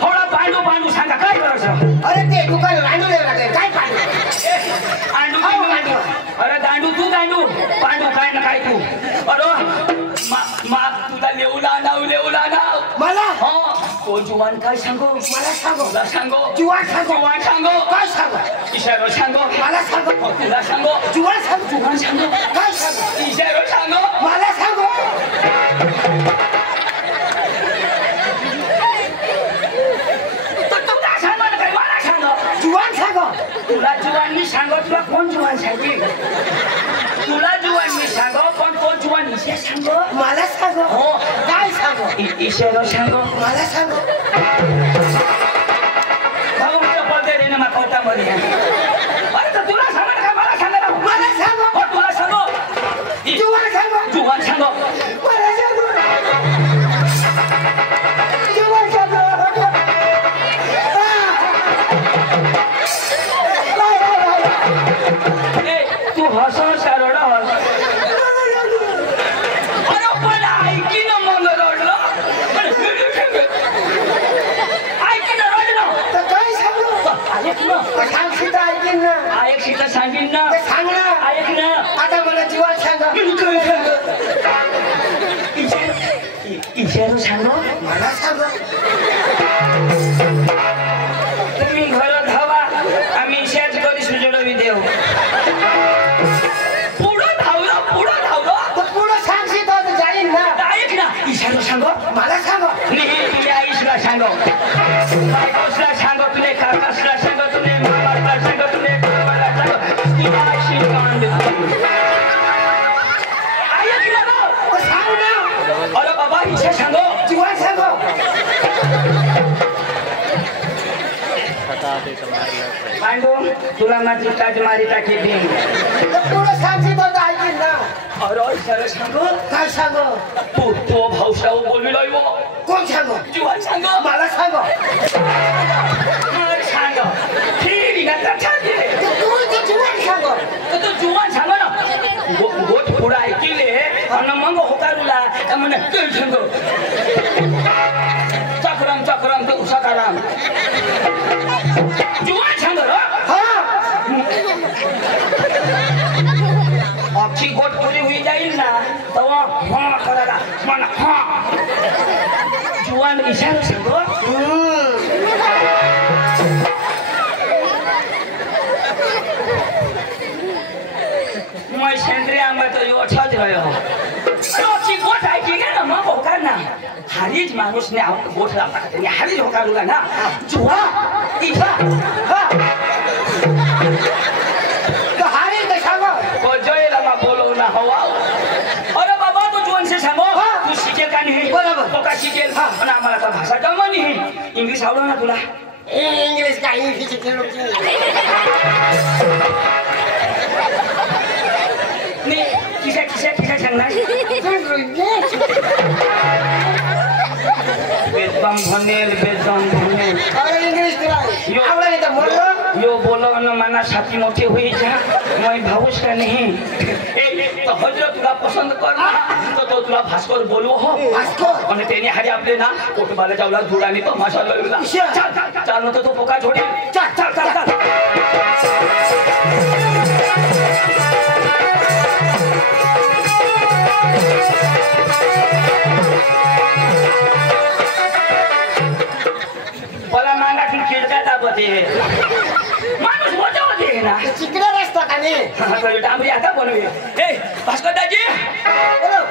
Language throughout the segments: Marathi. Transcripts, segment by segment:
थोडा पांडू पांडू सांगा काय करायचं? अरे ते दुकान रांडू लागेल काय पांडू? पांडू अरे दांडू तू दांडू पांडू काय ना काय तू अरे तुला लेवला नाव मला हो तो जुवान काय सांगो मला सांगो तुला सांगो जुवान सांगो काय सांगो इशारो सांगो मला सांगो तुला सांगो जुवान सांगो काय सांगो इशारो सांगो मला सांगो जुवान सांगो तुला जुवान मी सांगो तुला कोण जुवान सांगेल तुला जुवान मी सांगो पण कोण जुवान इशे सांगो मला सांगो हो काय सांगो इशारो सांगो मला सांगो भाऊ चपलते रे ना माकोटा मध्ये अरे तर तुला सांगा काय मला सांगा ना मला सांगो हो तुला सांगो जुवान सांगो जुवान सांगो मला सांगो जुवान सांगो तू हसो सरळ हस अरे पण ऐकी ना मग रडलं ऐकी ना रडलं तर काय सांगू ऐक ना सांग सीता ऐकीन ना ऐक सीता सांगीन ना ते सांग ना ऐक ना आता मला जीवन सांगा इशारो सांगो मला सांगा तुम्ही घरात हवा आम्ही इशाच कधी सुजडवी देऊ पुढं धावलं तर पुढं सांग सीता तर जाईन ना ऐक ना इशारो सांगो मला सांगा तुझ्या आईला सांगो बायकोसला सांगो तुझे काकासला सांगो तुझे मामाला सांगो तुझे बाबाला सांगो तिला आईशी काढून देतो ऐक ना तर सांग ना अरे बाबा इशे सांगो जीवन सांगो पांडू तुला माझी ताज मारी टाकी देईन तर पुढं सांग सीता तर ऐकीन ना अरे इशारो सांगो काय सांगो तो भाऊसाव बोलविलोय वो कोण सांगो जीवन सांगो मला सांगो सांगो ठीक आहे ना चालते तू ते जीवन सांगो तर तू जुवान सांगो ना गोट पुढं ऐकिले आणि मग होकारूला म्हणे तू सांगो चक्रम ते उसाकाराम जुवान सांगो रो हा अक्षी गोट पुरी होई जाईल ना तेव्हा हा करायला म्हणा हा जुवान इशारा सांगो मैं सेंद्रिया में तो यो अच्छा रह्यो अक्षी गोट ऐकिले ना मग होकार ना हारीच माणूसने गोट लावला हारीच होकारूला ना जुवा इशा हा तर हारील तर सांगो जयला मा बोलव ना हवा अरे बाबा तू जुवान से सांगो तू शिकेल का नाही बरोबर तो का शिकेल आणि आम्हाला तर भाषा जमा नाही इंग्लिश आवडलं ना तुला इंग्लिश काय इंग्लिश शिकलो नाही किसा सांगणार बेदम भनेल अरे इंग्लिश तुला आवडलं नाही तर बोललो यो बोलो न मना छाती मोठी हुई जा मैं भाऊस का नहीं तो हजरत तुला पसंद कर तो तुला भास्कर बोलू हो भास्कर आणि त्याने हारी आपले ना पोटबाला जावला धुडाने तमाशा लढला चाल न तो पोका छोडी चाल मला मांगा की खिडका दाबते माणूस मोठा होते ना चिकना रस्ता का नाही डांबरी आता बनवे ए भास्कर दाजी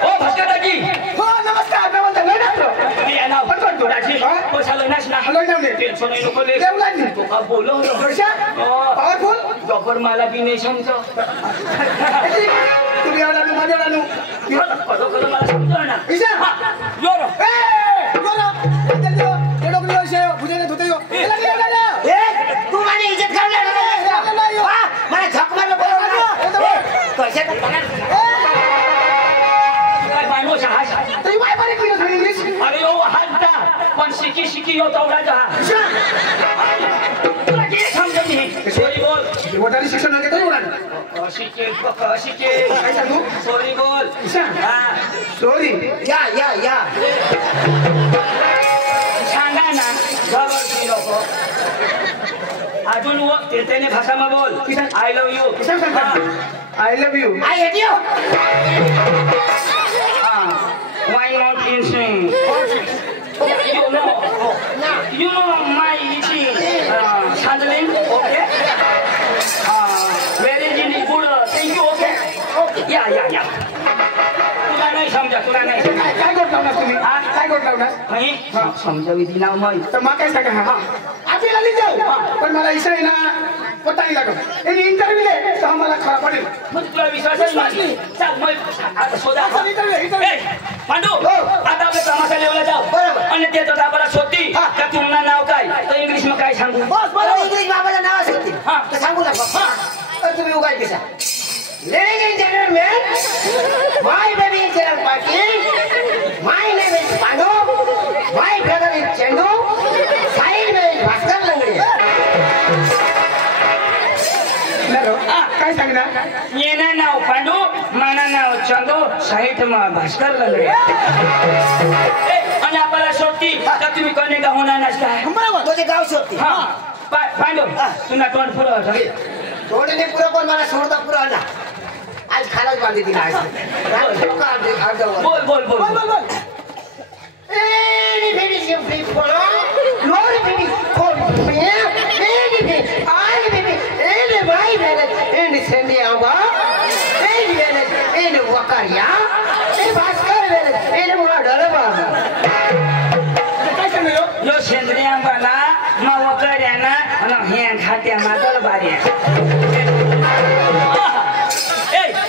हो भास्कर दाजी हो नमस्कार मी या नाव पटकन जोडाची पैशाला नाश ना टेन्शन नाही नको ले तो का बोलो पावरफुल जबर मला बी नाही समजो तुम्ही एवढा नु माझ्या नु करो मला समजो ना योरो तू माझी इज्जत करणार मला झक मारलं बोलवलं कशा काय माणूस हास तुम्ही काय बरे केलं इंग्लिश अरे ओ हालता अपन शिकी यो तौडा जहा तुला के समजते सॉरी बोल मोटारी शिक्षण नाही तरी बोला शिके काय सांगू सॉरी बोल हां सॉरी या सांगा ना जवळ की लोक अजून वो त्याने भाषामा बोल I love you I love you I hate you. why not in sing you know my handling okay very really good thank you okay या तुला नाही समजा काय गोट लावणार तुम्ही काय गोट लावणार नाही समजावी दिना मग तर मग काय सांगा हा आपल्याला नाही जाऊ पण मला इशा आहे ना पत्ता नाही लागत हे इंटरव्ह्यू दे तर आम्हाला खरा पडेल मग तुला विश्वासच नाही चल मग आता शोधा पांडू आता आपल्या तमाशा लेवला जाऊ बरोबर आणि त्याचं दाबाला शोधती का तुमचं नाव काय तर इंग्लिश मध्ये काय सांगू बस मला इंग्लिश बाबाचं नाव असेल हा तर सांगू नका तर तुम्ही उगाच कसा Ladies and gentlemen, my baby is Gerald Patil, my name is Pandu, my brother is Chandu, side में भास्कर लंगड़े काय सांगणार येना नाव पांडू माना नाव चंदू साहित्य में भास्कर लंगड़े आणि आपल्याला शोधती का तुम्ही कोणी का होणार नसता बरोबर तुझे गाव शोधते हा पांडू तुला तोंड पुरं झाले थोडे पुरं पण मला सोडता पुरं ना आज खालाच बांधली ती आज बोल Any baby you people, Lord baby, call me, any baby, I baby, any my baby, any Sendiamba, any baby, any Wakaria, any Bhaskar baby, any Muradalaba. काय सांगणार यो सेंद्रियांबाला मा वकड्याना आणि हे खात्या मादल बारी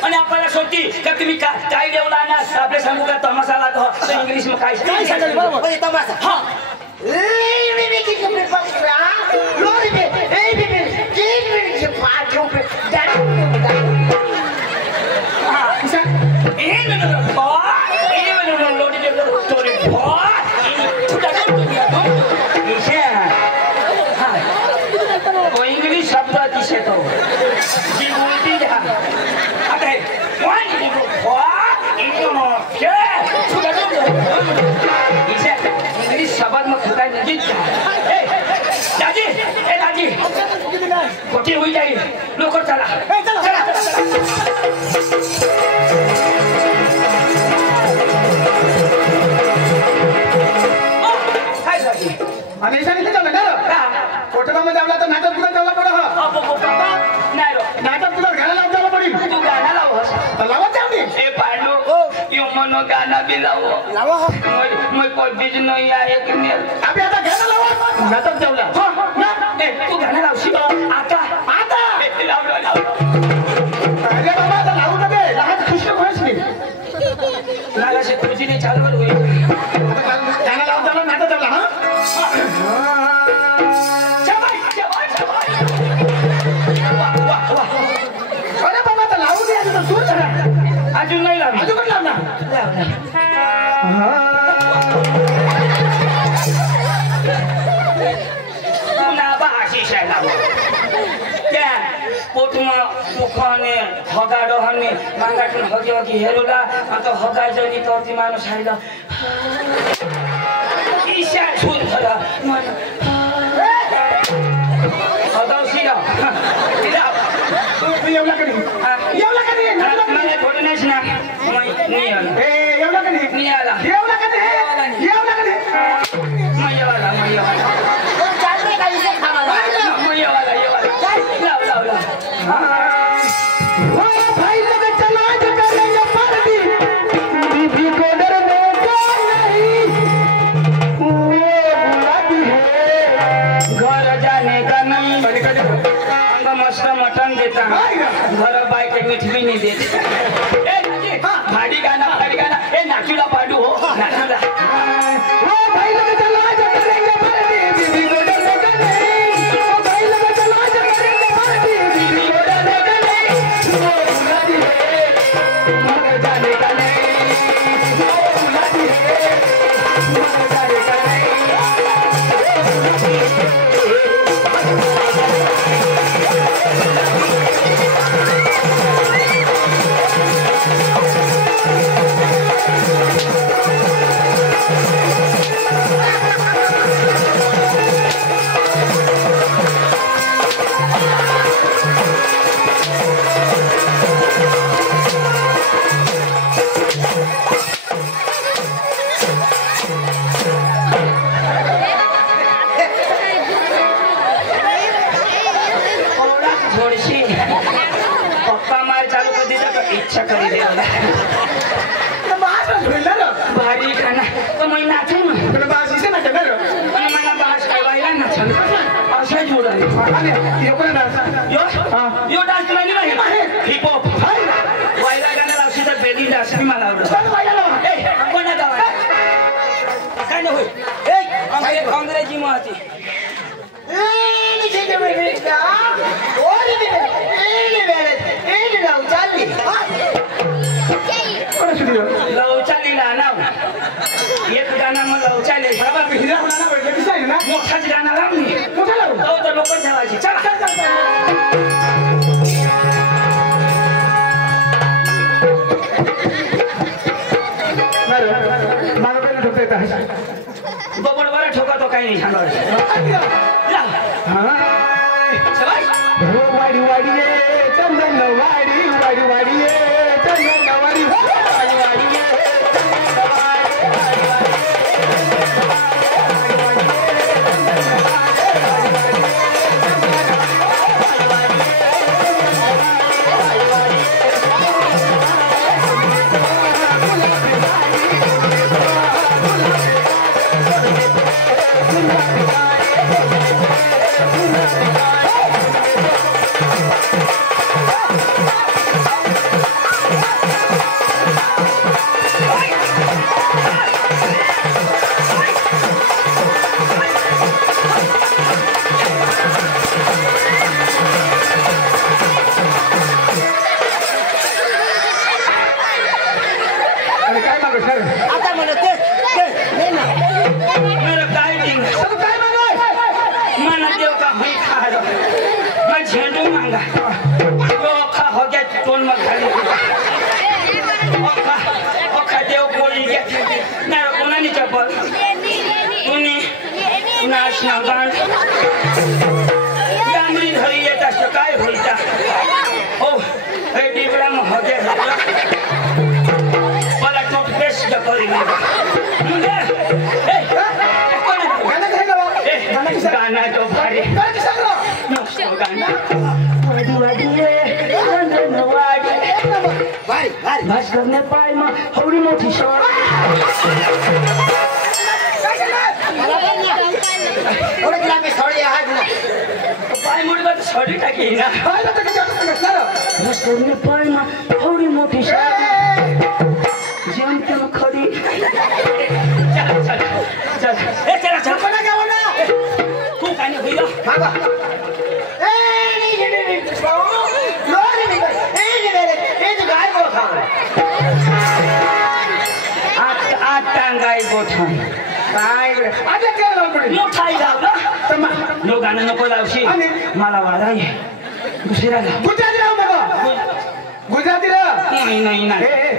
आणि आपल्याला शोधती का तुम्ही काय देवला ना आपले सांगू का तमाशा लागतो तर इंग्लिश मध्ये काय सांगाल बरोबर तमाशा हा ए बेबी की कपडे पकड़ा लोरी बे ए बेबी किड में जे पाठ हो पे डैड लोडी स्टोरी इंग्लिश शब्द अतिशय तो जी बोलती जा आता इंग्लिश शब्द में खुदा नजीक दादी कोठी हुई जाएगी लोकर चला आणि इशा नाही जाऊ ना कोटरामध्ये आवला तर नाटक तुला जावला पडा नाही नाटक तुला घराला लावला पडेल तू गाणं लावस तर लावत जाऊ दे ए पांडू यो मनो गाना भी लावो लावा मैं कोई बीज नहीं आहे की मी अबे आता घराला लावा नाटक जावला तू गाणं लावशील आता लाव अरे बाबा आता लावू ना बे लहान खुश होईस मी मला से खुशी नाही चालवत होईल आता गाणं लावून जावला नाटक जावला हा अरे बाबा आता लावू दे आता तू जरा अजून नाही लावली अजून पण लाव ना ना बाशी लाव त्या पोटमा मुखाने हगाडो हन्ने मागाटून हगी हेरुला अन्त हगाजनी तर्ती मानुस आइला ईशा छुन होला मन हगाउसी र तू एवढा कधी मलाई फोटो नाइस ना नि होला ए एवढा कधी नि होला एवढा कधी म यो होला चालते का इसे खावा म यो होला लाउ ओ भाई लोग चला जगह ये परदी बीबी को डर में नहीं वो बुलाती है घर जाने का नहीं अंग मस्त मटन देता घर बाई के मीठ भी नहीं देते भाड़ी गाना ए नाचूला पाडू हो नाचूला ओ भाई लोग चला जगह ये परदी बीबी को डर में नहीं ओ भाई लोग चला जगह ये परदी बीबी को डर में नहीं वो बुलाती है मगर जाने का नहीं वो बुलाती है मगर जाने का नहीं इच्छा करी दे भारी खाना तर म नाचु न अनि मलाई बास खाइला नाच्छ असै जोडा यो डान्स पनि हिप हप वाइला गाना लाउँछ त बेली डान्स नि मलाई आउँछ ए कोना गावा कान हो ए अंग्रेजी म आती लौचाली लाना एक गाना में लौचाली मोठाच गाना लावनी तो लोक ठेवायची चल बबड बरा ठोका तो काही नाही सांगणार वाडी वाडी ये चंदन वाडी वाडी वाडी ये चंदन वाडी वाडी वाडी ये भाष गर्ने पाइमा हौडी मोठी सर पाइ मुडीमा त सरी टाकिन भाष गर्ने पाइमा हौडी मोठी सर ज्यान त्यो खडी चल चल चल ए चल चल कोना गाउँ न तू काने होइलो बाबा ए नि लोरी नि ए नि गाई को खा आठ टांगाई गोठन काय रे आज के लाउडी मोठाई लाउ ल तमा लो गाना नको लाउसी मला वालाई गुसिरा गुजाती लाउ मको गुजाती र नाही नाही नाही ए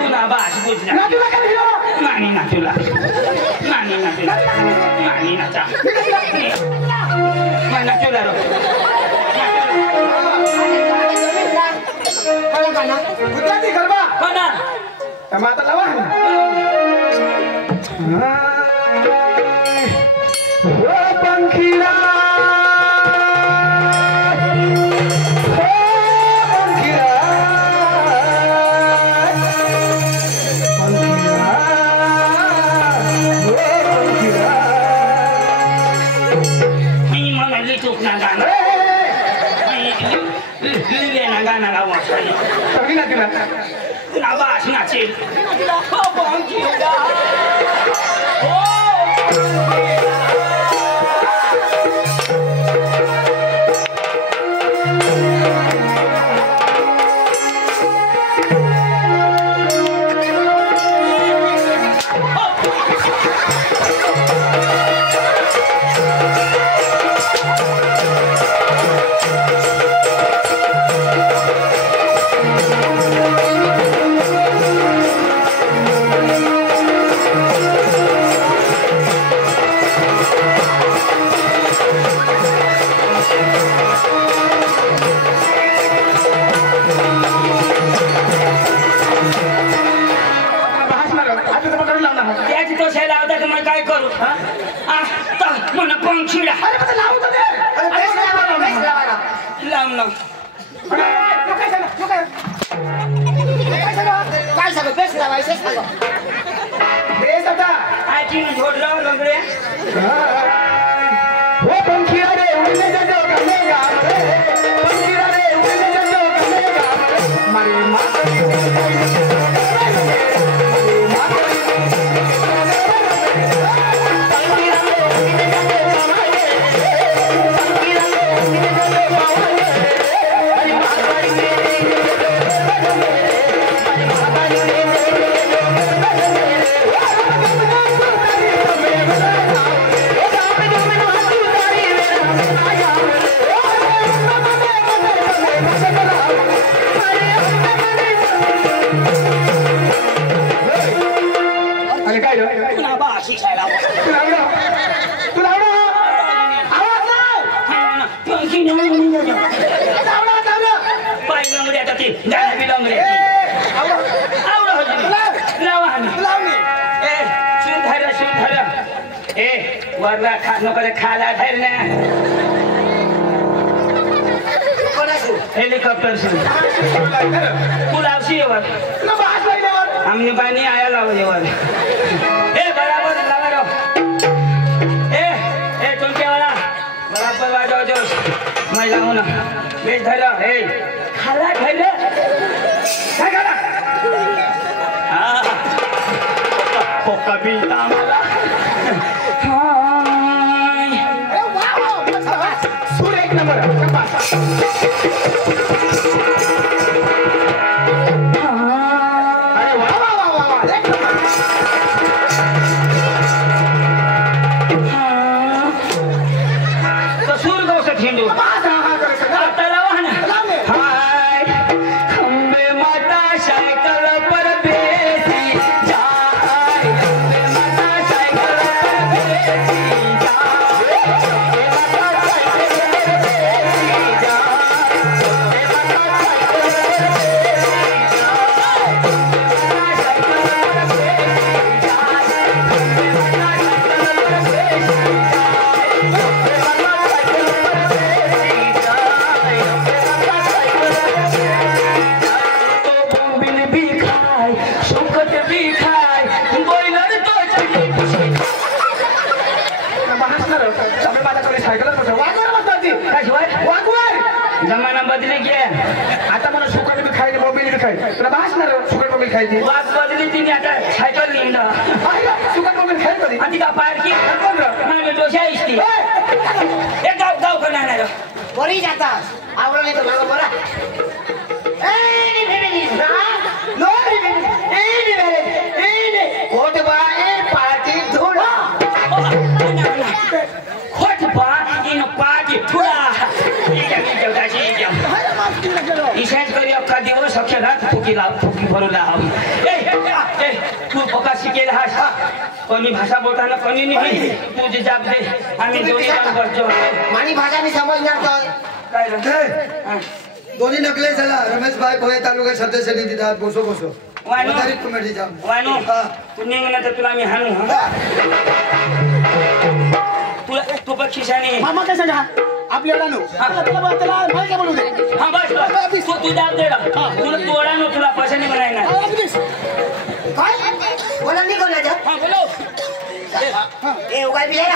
तू ना बास गुजरा नाचु का हिरो नानी नाचुला नानी नाचुला नानी नाचा नानी नाचुला रो गुजराती गरबा कोना टमाटर लावा ओ पंखीला लाउन काय सांगू बेस लावायचं सांगू बेस आता आजी झोडला लंगडे हो पंखीरा रे उडले जजो कमेगा पंखीरा रे उडले जजो कमेगा मारी माता तुला बा शिकायला पाय लंगडे आता ते गाडी लंगडे आवडा होती लावा ए सुंदर ए वरला खा नको खाला धर ना हेलिकॉप्टर से पुलावशी वर हमने पानी आया लाव जेवर ए बराबर लावा रो ए टोंके वाला बराबर वाजो जो मैं लाऊं ना बेच धरो ए खाला धर काय खाला हां कोका भी आम्हाला हाय अरे वाह सूर एक नंबर जमाना बदली गया आता मला सुकट बी खायला मोबाईल बी खायला तुला भासणार सुकट मोबाईल खायची वाद बदली तिने आता सायकल लिहिण सुकट मोबाईल खाय कधी आणि का पार्किंग नाही डोशा इष्टी एक गाव पण नाही बरी जातात आवडलं नाही तर मागं बोला पार्टी धुडा खोट पा इन पार्टी थोडा इशाच करी अख्खा दिवस अख्ख्या रात फुकी भरू लाव तू बघा शिकेल हास कोणी भाषा बोलताना कोणी नाही तुझे जाब दे आम्ही दोन्ही काम करतो मानी भाषा मी समजणार काय दोन्ही नकले झाला रमेश भाई भोये तालुका सदस्य दितात बसो वानू कमेटी जा वानू तू निघून तर तुला मी हाणू तू बक्षिसाने मामा कसं घ्या आपल्याला नो त्याला मला काय बोलू दे हा बस तू जाब दे तुला तोडा नो तुला पैसा नाही बनायला काय बोला नाही कोणाच्या हा बोलो ए उगाय बी आहे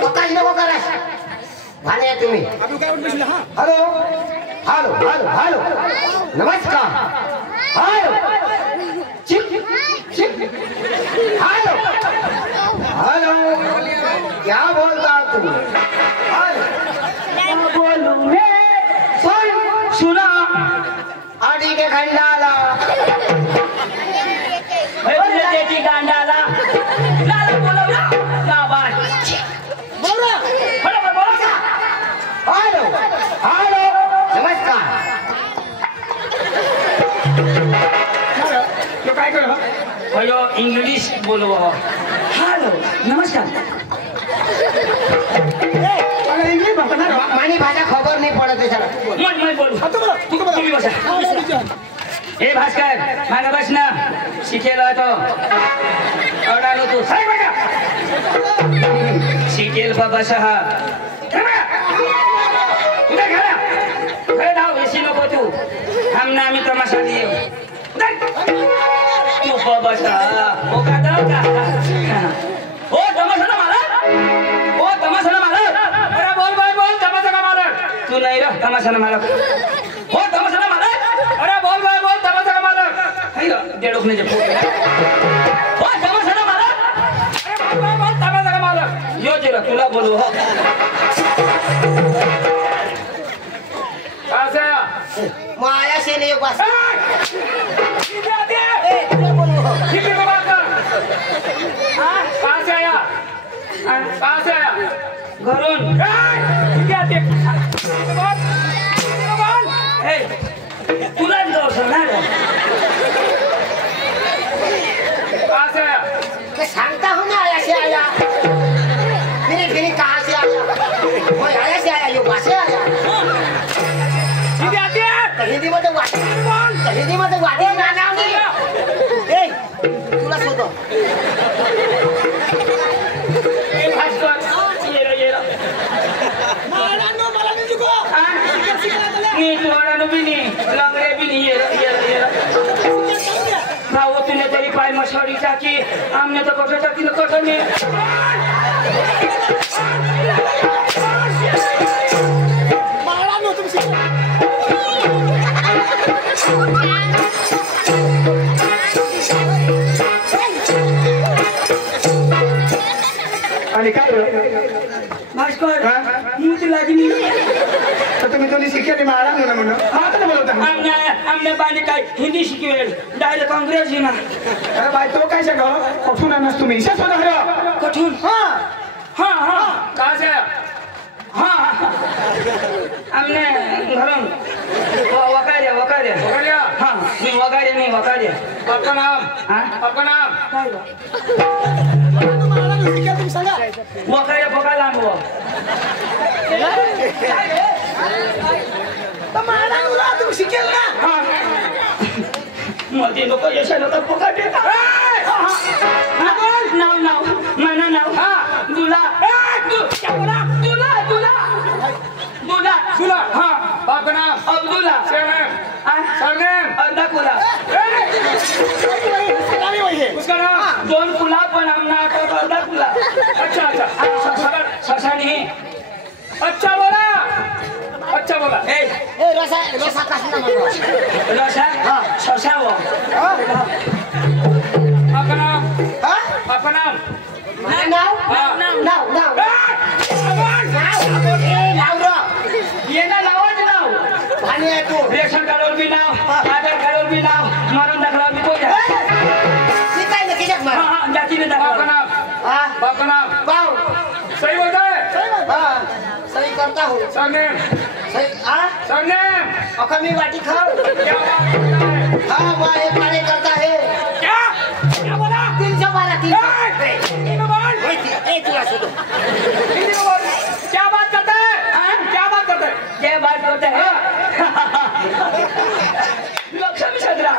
पक्काच नको करा भाने या तुम्ही आपण काय म्हणतो हा हॅलो हॅलो हॅलो हॅलो नमस्कार हॅलो चिक चिक हॅलो हेलो क्या बोलता तुम बोलू मैं सुना आड़ी के खंडाला देती गांडाला लाला बोलो ना बात बोलो हेलो हेलो नमस्कार तो काय कर भयो इंग्लिश बोलो हेलो नमस्कार अरे इंग्लिश बोलता ना मानी भाषा खबर नहीं पड़ते सर मैं बोलू आता बोला तू बोला तुम्ही बसा ए भास्कर मागे बस ना शिकेल तो अडालो तू साहेब बघा शिकेल बाबा साहेब उद्या घरा खरं धाव एसी नको हो तू हमने आम्ही तमाशा दिए तू बसा हो का दाव का ओ तमाशा ना मालक ओ तमाशा ना मालक अरे बोल भाई बोल तमाशा का मालक तू नहीं रह तमाशा ना मालक हो तमाशा ना मालक अरे बोल भाई बोल तमाशा का मालक हाय डेढ़ ने जब हो तमाशा ना मालक अरे बोल भाई बोल तमाशा का मालक यो जरा तुला बोलू हो कहाँ से आया माया से नहीं बस इधर आते हैं ए क्या बोलूं हिंदी में बात कर कहाँ से आया कहाँ से आया घरून इधर आते हैं बोल ए तुला जाऊ सांगणार कहाँ से आया मैं सांगता हूँ ना आया से आया मेरे फिर कहाँ से आया वो आया से आया यो वहाँ से आया इधर आते हैं तो हिंदी में तो वाटे तो हिंदी में तो वाटे ना ना नहीं ए तुला सोचो नी तोडानो भी नहीं लंगड़े भी नहीं ये भाव तूने तेरी पाय मछली चाकी हमने तो कटो चाकी न कटो ने आणि काय भास्कर मुझ लागनी तर तुम्ही दोन्ही शिकेले मारा म्हणून आता बोलता हमने पाणी काय हिंदी शिकवेल डायरेक्ट अंग्रेजी ना अरे भाई तो काय सगळं कुठून आणस तुम्ही इशा सोना खरं कठून हाँ कहाँ से आया हाँ हमने घरों वकार्या वकार्या? हाँ नहीं वकार्या नहीं वकार्या आपका नाम हाँ आपका नाम वकार्या पका लांबो तुम शिकेल ना हाँ मध्ये लोक यशाला तर पका देता नाव मना नाव दुला दुला हाँ आपका नाम अब्दुल्ला सरनेम सरनेम अंदाकुला उसका नाम दोन कुला पण आमना अंदाकुला अच्छा अच्छा ससा नहीं अच्छा बोला ए रसा कसं ना म्हणतो रसा ससा वो आपका नाम हा आपका नाम नाव ये ना नावच नाव आणि तू रेशन कार्डवर भी नाव आधार कार्डवर भी नाव मरण दाखला भी तो मी काय नक्की जग मार हाँ जातीने आपका दाखला नाम हा आपका नाम पाव सही बोलता है हा सही करता हूँ सरनेम सही हा सरनेम अखर मी वाटी खाओ क्या बात करता है हाँ वहाँ एक कार्य करता है क्या क्या बोला 312 हिंदी में बोल ए तुला सोडो हिंदी में बोल क्या बात करता है क्या बात करता है क्या बात करते हैं लक्ष्मी सदरा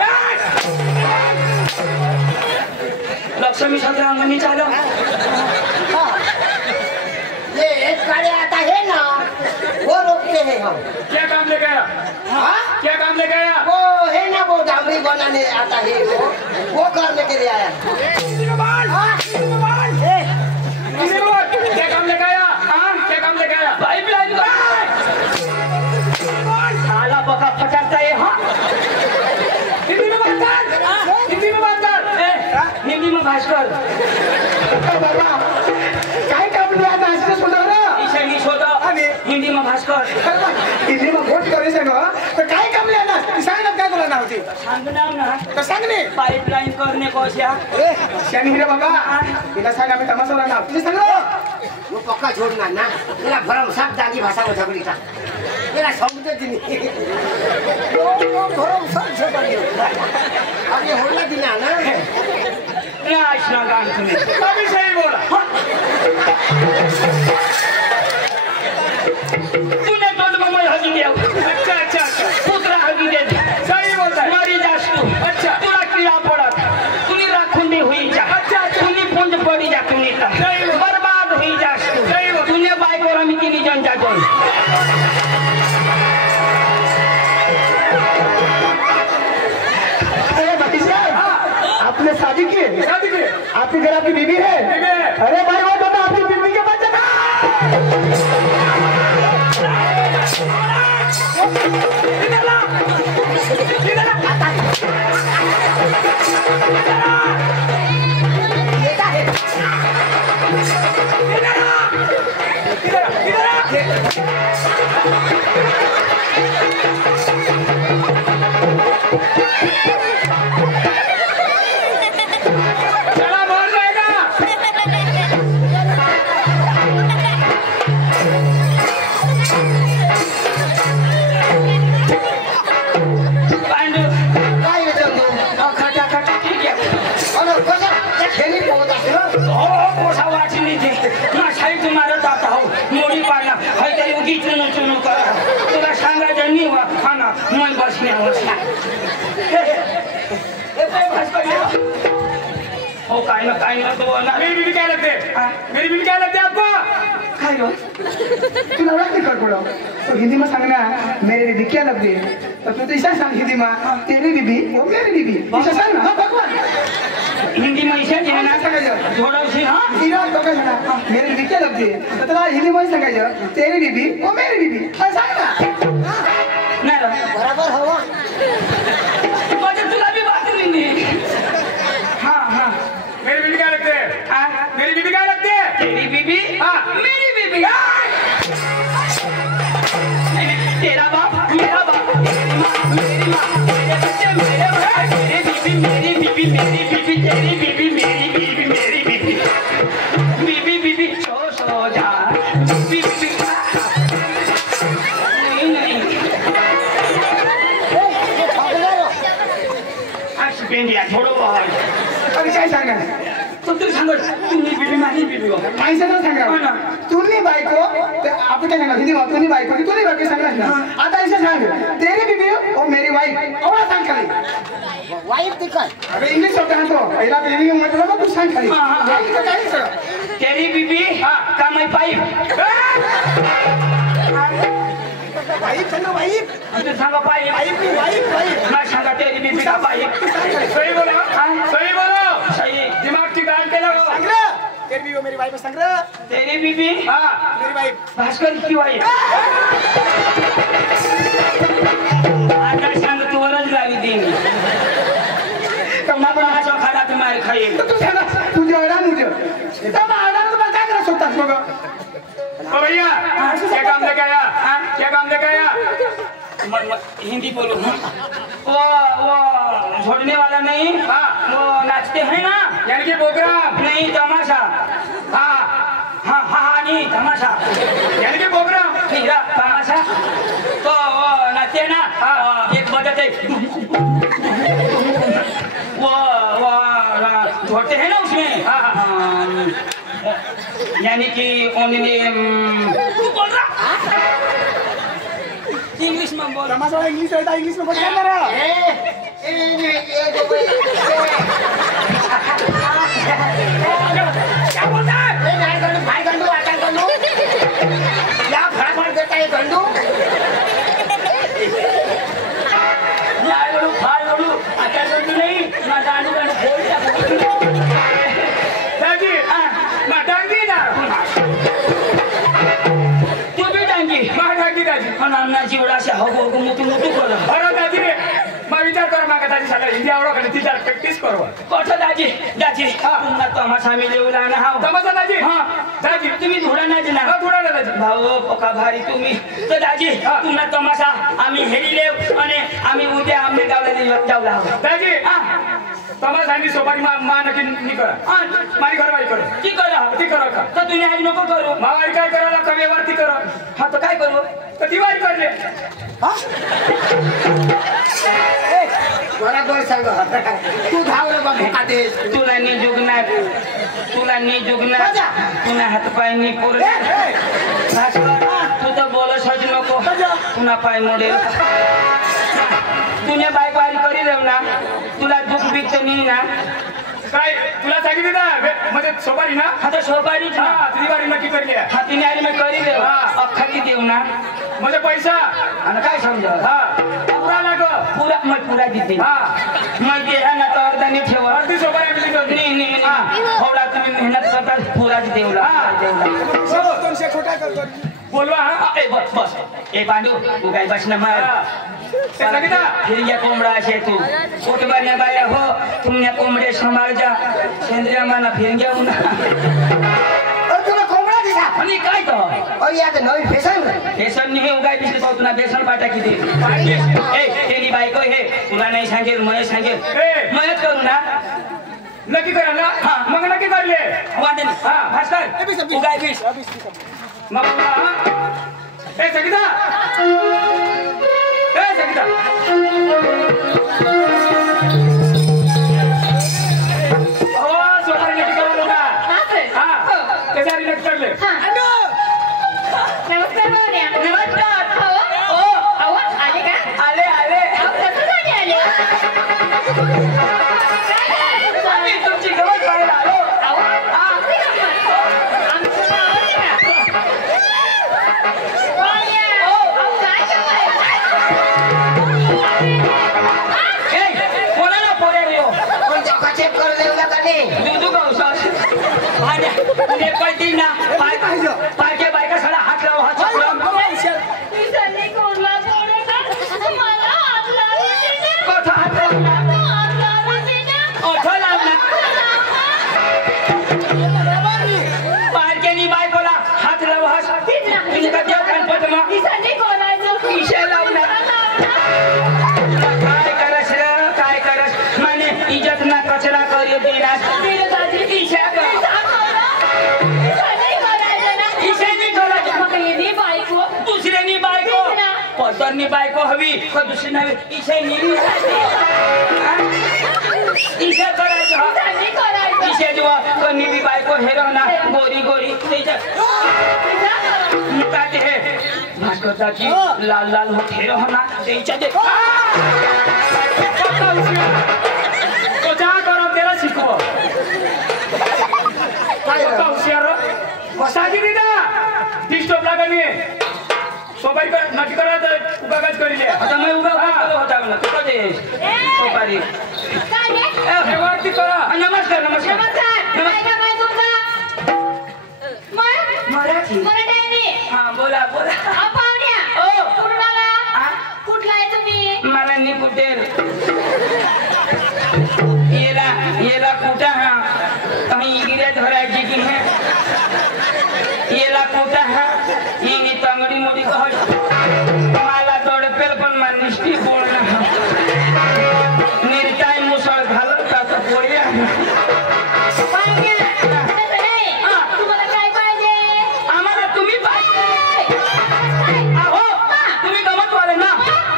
लक्ष्मी सदरा अंगनी चालो हाँ ये एक कार्य आता है ना वो रोकते हैं हम क्या काम लेके आया हाँ क्या काम लेके आया वो है ना वो डामरी बनाने आता है वो करने के लिए आया हिंदी में बोल हाँ हिंदी में बोल ए हिंदी में बोल क्या काम लेके आया क्या काम लेके आया पाइपलाइन आला बका फटाता है हाँ हिंदी में बात कर हिंदी में बात कर हिंदी में भास्कर बाबा काय काम लिया था इसने सुना ना इसे नहीं सोचो हिंदी में भास्कर हिंदी में वोट करायचं ना तर काय काम लिया ना सांग ना काय बोलणार होती सांगणार ना तर सांग ने पाइपलाइन करने को अशा शनी रे बाबा तिला सांग आम्ही तमाशा ना तुझे सांग ना वो पक्का छोड़ना ना मेरा भरम सब दागी भाषा में झगड़ी था मेरा समझे दिन भरम सब झगड़ी अब ये होना दिन ना नाच ना गान तुम्हें अभी सही बोला तूने तो मैं हगी दिया अच्छा अच्छा अच्छा पुत्रा हगी दे सही बोलता है मरी जास तू अच्छा तुला किला पडत तुनी राखुंडी हुई जा अच्छा, अच्छा. तुनी पुंज पडी जा तुनी तर सही बोल. बर्बाद हुई जास तू सही बोल. तुने बायकोला मी किनी जन जा कोण शादी की आपके घर आपकी बीवी है? अरे भाई वो तो आपकी बीवी के बच्चे मेरी बीवी क्या लगते है? मेरी बीवी क्या लगते है आपको? तू नवरा नहीं कर पड़ो तो हिंदी में सांगना मेरी बीवी क्या लगती है तो तू तो ऐसा सांग हिंदी में तेरी बीवी वो मेरी बीवी ऐसा सांग ना भगवान हिंदी में ऐसा कहना थोड़ा सी हाँ इराद तो कहना मेरी बीवी क्या लगती है तो तेरा हिंदी में सांगा जो तेरी बीवी वो मेरी बीवी ऐसा ना ना बराबर हवा मुझे तुला भी बात नहीं हाँ हाँ मेरी बीवी क्या लगते है? मेरी बीवी क्या लगते है? तेरी बीबी हाँ मेरी बीबी तेरा बाप मेरा बाप मेरी माँ मेरे बच्चे मेरे भाई मेरी बीबी मेरी बीबी मेरी बीबी तेरी बीबी मेरी बीबी मेरी बीबी बीबी बीबी सो जा बीबी बीबी नहीं आज बेंडिया छोड़ो बहुत अरे क्या सांगा तो तू सांग तुम्ही बीबी माझी बीबी हो माहिती ना सांगा तूने बायको आपण काय सांगा हिंदी में तूने बायको तूने बायको सांगा ना आता ऐसे सांग तेरी बीवी और मेरी वाइफ और सांग खाली वाईफ ती काय अबे इंग्लिश शब्द है तो पहला बीवी मतलब तू सांग खाली तेरी बीबी का मैं पाइप वाइफ चलो वाइफ तू सांगा पाइप वाइफ मैं सांगा तेरी बीबी का पाइप सही बोलो सही बोलो सही दिमाग की गांड पे लगो सांगरा तेरी बीवी मेरी वाइफ सांगरा तेरी बीबी हाँ मेरी वाइफ भास्कर की वाइफ आता सांग तू वरच लावी दिन कमा पण असं खाला तुम्हाला खाईल तो तू सांगा तुझे अडा मुझे तब अडा तो काय करत होतास मग ओ भैया क्या काम लेके आया? क्या काम लेके आया? हिंदी बोलो वो छोड़ने वाला नहीं वो नाचते हैं ना यानी कि प्रोग्राम नहीं तमाशा हाँ हाँ हाँ नहीं तमाशा यानी कि प्रोग्राम हीरा तमाशा तो वो नाचते हैं ना एक बजाते वो छोड़ते हैं ना उसमें यानी कि ओनली तू बोल रहा इंग्लिश में बोल तमाशा इंग्लिश होता इंग्लिश में बोल क्या कर रहा क्या बोलता है भाई गंडू आता गंडू या फटाफट देता है गंडू फाड़ बोलू आता गंडू नहीं ना जाने का बोल क्या दादी ना डांगी ना तू भी डांगी मा डांगी दादी पण अन्नाची एवढा अशी हगू हगू मोठू मोठू कर अरे दादी मैं विचार करो मागा दादी साला हिंदी आवडो का ती जरा प्रॅक्टिस करो कोठ दाजी दाजी पुन्हा तमाशा मी लेवला ना हाव तमाशा दादी हां दाजी तुम्ही धुडा नाही देणार थोडा ना दादी भाऊ पका भारी तुम्ही तर दाजी पुन्हा तमाशा आम्ही हेरिलेव आणि आम्ही उद्या आंबेगावला जाऊला दादी तमाशा आणि सोपारी मा नक्की निकळ मारी घर बाई करो की करा ती करो का तर तुम्ही आज नको करू मावारी काय करायला कमी वरती करो हा तर काय करू तर दिवाळी करले बराबर सांग तू धाव रे बाबू काटेस तुला नी जुगणार पुन्हा हातपाय नी पोर तू तर बोलस नको पुन्हा पाय मोडेल तुने बायको आली करी देव ना तुला दुःख बीत नाही ना काय तुला सांगितलं ना म्हणजे सोपारी ना आता सोपारीच ना हा दिवाळी नक्की करली हा तिने आली मी करी देव अख्खा की देव ना म्हणजे पैसा आणि काय समजा हा पुरा लाग पुरा मग पुरा देते हा मग ते ना तर अर्धा नाही ठेवा अर्धी सोपारी आम्ही बोलवा हा बस बस ए पांडू तू काय बस ना मग फिर कोंबडा असे तू पोटबाने बाया हो तुमने कोंबडे सांभाळ जा सेंद्रिय माना फिर घेऊ ना तुला कोंबडा दिसा आणि काय तो अरे आता नवी फॅशन नाही उगाय दिसली पाहू तुला बेसन पाटा किती ए तेली बायको हे तुला नाही सांगेल महेश सांगेल महेश करू ना नक्की करा ना हा मग नक्की करले वाटन हा भास्कर उगाय बीस मग ए सगीता हो सोपारी नक्की करू ना हा त्याच्यासाठी नक्की करले नमस्कार भावड्या. नमस्कार अहो, अहो, आले का? आले आले अहो, कशासाठी आले? आम्ही तुमची गवत पाहायला आलो अहो, आमची गंमत. आमचं नाव आवडलं का? भावड्या, अहो, काय गंमत आहे? ए कोणाला पोरे रे हो कोणत्या कचेप करू देऊ नका ते दूधू गवसास भाड्या तुझे पळती ना पाय पायच्या बायका सडा हात लाव हात लाव मी संधी कोणला सोडू का? मला हात लावू दे ना. कोठा हात लाव हात लावू दे ना. ओठो लाव ना पायच्यानी बायकोला हात लाव हात तुझे का देव गणपत मग मी संधी कोणाचं? किशे लाव ना काय करस माने इज्जत ना कचरा करू देणार दिलं दादी. किशे कर मी संधी कोणाचं ना? किशेनी करायचं मग येणे बायको. दुसऱ्यानी बायको पदरनी बायको हवी का दुसरी नवी इशे निरी इशे करायचं हा संधी कोणाचं? इशे जेव्हा कमी बी बायको हेरव ना गोरी गोरी त्याच्या काय ते हे भास्करची लाल लाल होत हेरव ना त्याच्या ते तो जा करा त्याला शिकव हुशार साजी ना डिस्टर्ब लागा नाही सोपारी कर नक्की करा तर उगाच करीले आता मी उभा होता म्हणा तू कधी सोपारी काय रे? व्यवहार करा नमस्कार नमस्कार नमस्कार. काय काम आहे तुमचं? मराठी मराठी आहे मी. हा बोला बोला अहो, पाहुण्या. ओ. कुठून आला? हा? कुठला आहे तुम्ही? मला नी कुठेल येला कुठं हा काही इगिऱ्या धरायची की हे येला कुठं हा येणी तांगडी मोडी कहत मला तडपेल पण मला निष्ठी बोलणं निर्ताय मुसळ घालत आता पोळ्या पाहुण्या. तसं नाही. तुम्हाला काय पाहिजे? आम्हाला तुम्ही पाहिजे अहो तुम्ही गमत वाले ना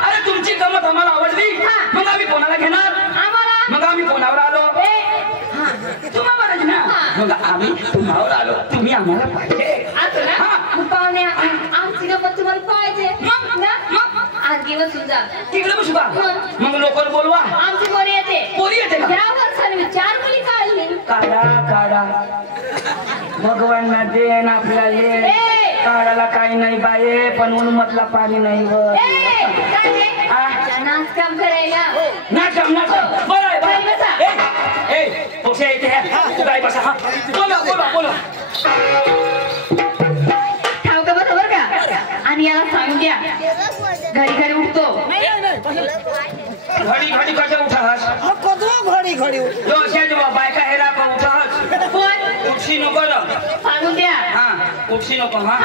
अरे तुमची गमत आम्हाला आवडली मग आम्ही कोणाला घेणार आम्हाला मग आम्ही कोणावर आलो तुम्हावरच ना मग आम्ही तुम्हावर आलो तुम्ही आम्हाला पाहिजे असं ना? हा. मग पाहुण्या, आमची गप्पा तुम्हाला पाहिजे ना? आज दिवस तुझा. तिकडे बसू का मग लोकर बोलवा आमची पोरी येते. पोरी येते का? या वर्षाने 4 मुली काढली. काढा काढा भगवान देन आपल्या ये काढायला काही नाही बाये पण उन्मतला पाणी नाही काय रे? हा? नाच काम करायला. नाचम नाचम बरं आहे बाई बरं बसा. आहे. ए पोसे येते तू काय बसा हा बोला बोला बोला ठाव का बरोबर का? आणि याला सांगून द्या घरी घरी उठतो. घडी घडी कसं उठास जो असे जेव्हा बायका हेरा का उठास पण उठशी नको र सांगून द्या. हा उठशी नको हा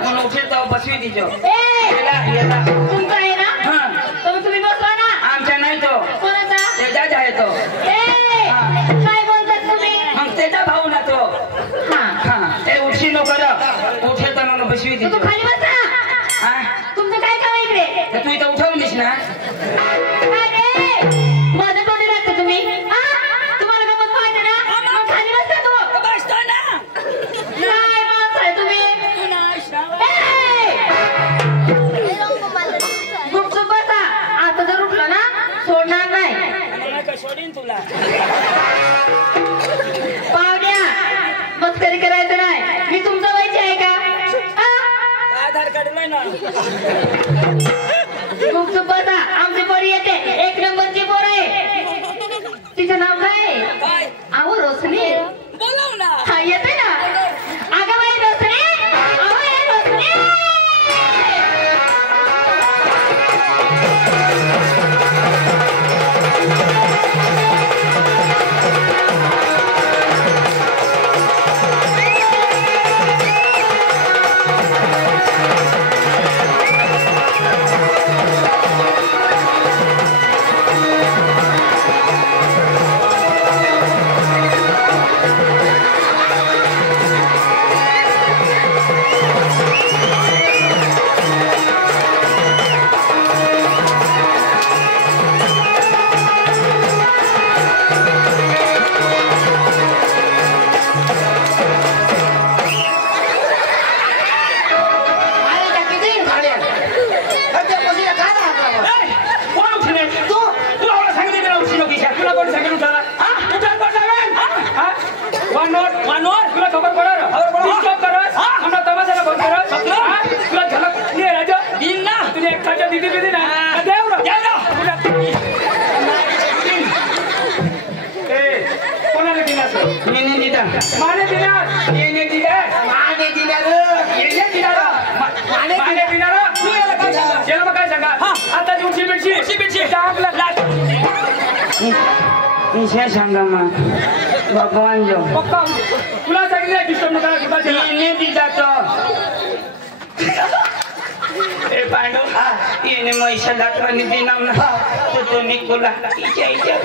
म्हणून उठे तर बसवी तिच्या ए, येला येला तुमचा आहे ना? हा तर तुम्ही बसवा ना. आमच्या नाही तो कोणाचा? त्याचाच आहे तो ए, काय बोलतात तुम्ही? मग त्याचा भाऊ ना तो हा. हा ते उठशी नको र उठे तर मग बसवी तू तिच्या खाली बसा. हा तुमचं काय काम आहे इकडे? तर तू इथं उठवून दिस ना अरे, माझं तोंडी लागतं तुम्ही. हा? तुम्हाला गमत पाहिजे ना? मग खाली बसता तू. बसतो ना काय माणसं आहे तुम्ही? ए! गुपचूप बसा. आता जर उठलं ना सोडणार नाही. सोडीन तुला पाहुण्या, मस्करी करायचं नाही. मी तुमचं वयची आहे का? हा? आधार कार्ड नाही ना गुपचूप बसा. आमची पोरी येते. 1 नंबरची पोर आहे. तिचं नाव काय आहे? काय अहो रोशनी. बोलाव ना हा येते ना. अगं बाई रोशनी. वानोर तुला खबर पडर स्टॉप करस आम्हाला तमाशाला फोन करस तुला झलक ये राजा दिन ना तुझे एखाद्या दीदी बिदी ना देव ना ए कोणाला दिनास येणे दिदा माने दिनास येणे दिदा माने दिला येणे दिदा माने दिदा तू याला काय सांगा याला मग काय सांगा आता उशी बिडशी टाकला लाट विषय सांगा मग भगवान जो पक्का तुला सांगितलं डिस्टर्ब नका सुद्धा येणे दिदा ए पांडू येणे मैसा लाटवानी दिनाम ना तो तुम्ही कोला इच्या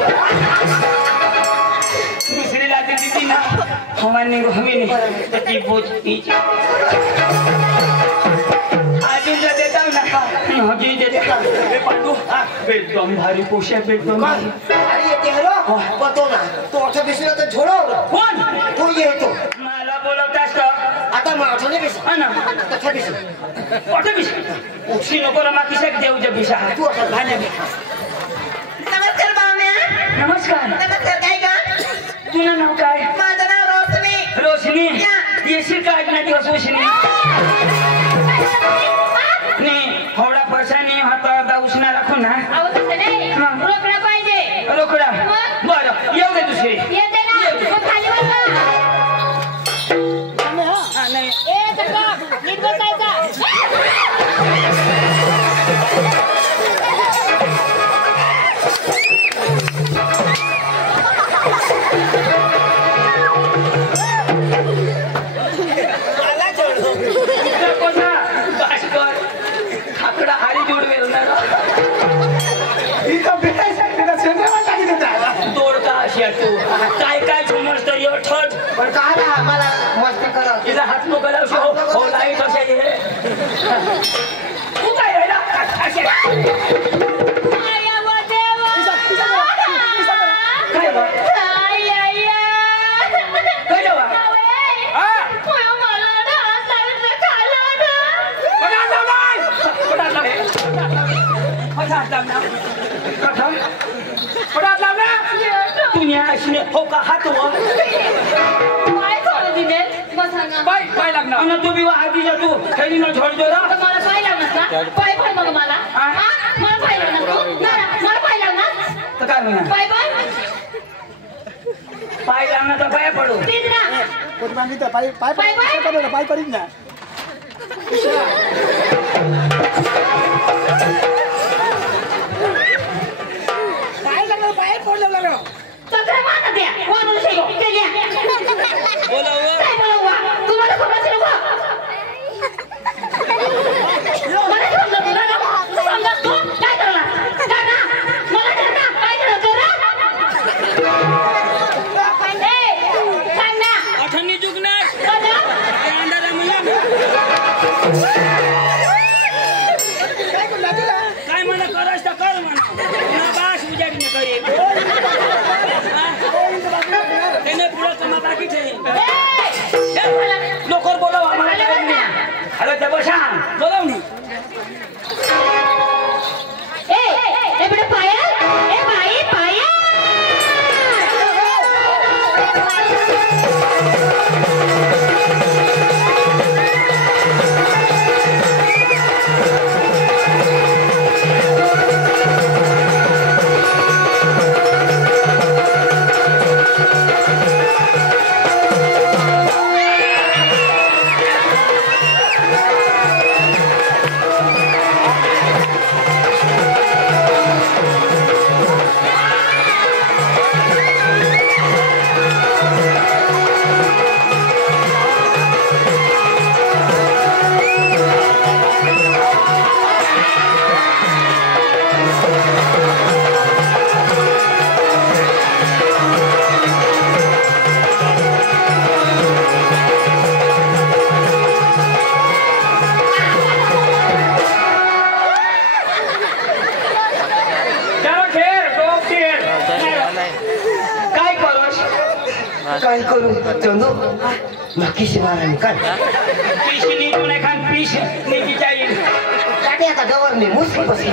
दुसरी लाटे दिदी ना हमानी हमी नहीं तो ती बोझ इच्या आजी जो देता ना हगी जो देता ए पांडू एकदम भारी पोशा एकदम भारी अरे ये तेरो पतो ना तो अच्छा बिसला तर झोडो कोण तो येतो मला बोलवतास का आता माझं नाही बिस हा ना तथा बिस कुठे बिस उशी नको रमा किशाक देऊ जे बिसा तू आता घाण्या बिस नमस्कार पाहुण्या नमस्कार नमस्कार काय का तुझं नाव काय माझं नाव रोशनी रोशनी येशील का ना दिवस रोशनी नाही थोडा पैसा नाही हाता उष्णा राखू ना अहो तसं नाही रोकडा पाहिजे रोकडा बरं येऊ दे दुसरी येते ना मग खाली बसा ए सगळा नीट बसायचा खाकडा हारी जोडवे दोडका अशी तू काय काय झुमस तर ठट पण काय ना मला मस्ती करा तिला हात नको लावशी हो लाईट असे तू काय राहिला असे आया वा देवा काय बा आई आया काय बा कोण मला डान्स लावायचं खाला ना दुनिया अशी हो का हात वर काय झालं दिने बसा ना पाय लागणार आणि तू बी आधी जा तू खेळी न झोड जोरा आता मला पाय लागणार ना पाय पाय मग मला हा? मला पाय लागणार तू? ना, मला पाय लागणार तर काय म्हणा पाय पाय पाय लागणार तर पाया पडू तीन ना पाय पाय सगळं माना द्या कोण शिको ते द्या काय बोलवा तुम्हाला समजलं का मला समजलं तुला ना समजलं तू काय करणार काय ना मला करणार काय करणार ए सांग ना अठनी जुगणार दादा अंधारा मुला काय म्हणा करास तर कर म्हणा ना बास उजाडी न करे त्याने पुढं कमा बाकी ठेवी लोकर बोलव आम्हाला अरे ते बसा बोलव नी ए बेटा पायल ए बाई पायल काय करू चंदू नक्की शिवाराने काय पिशनी तू नाही खान पिश नेची चाहिए काटे आता गवर मी मुस्की बसली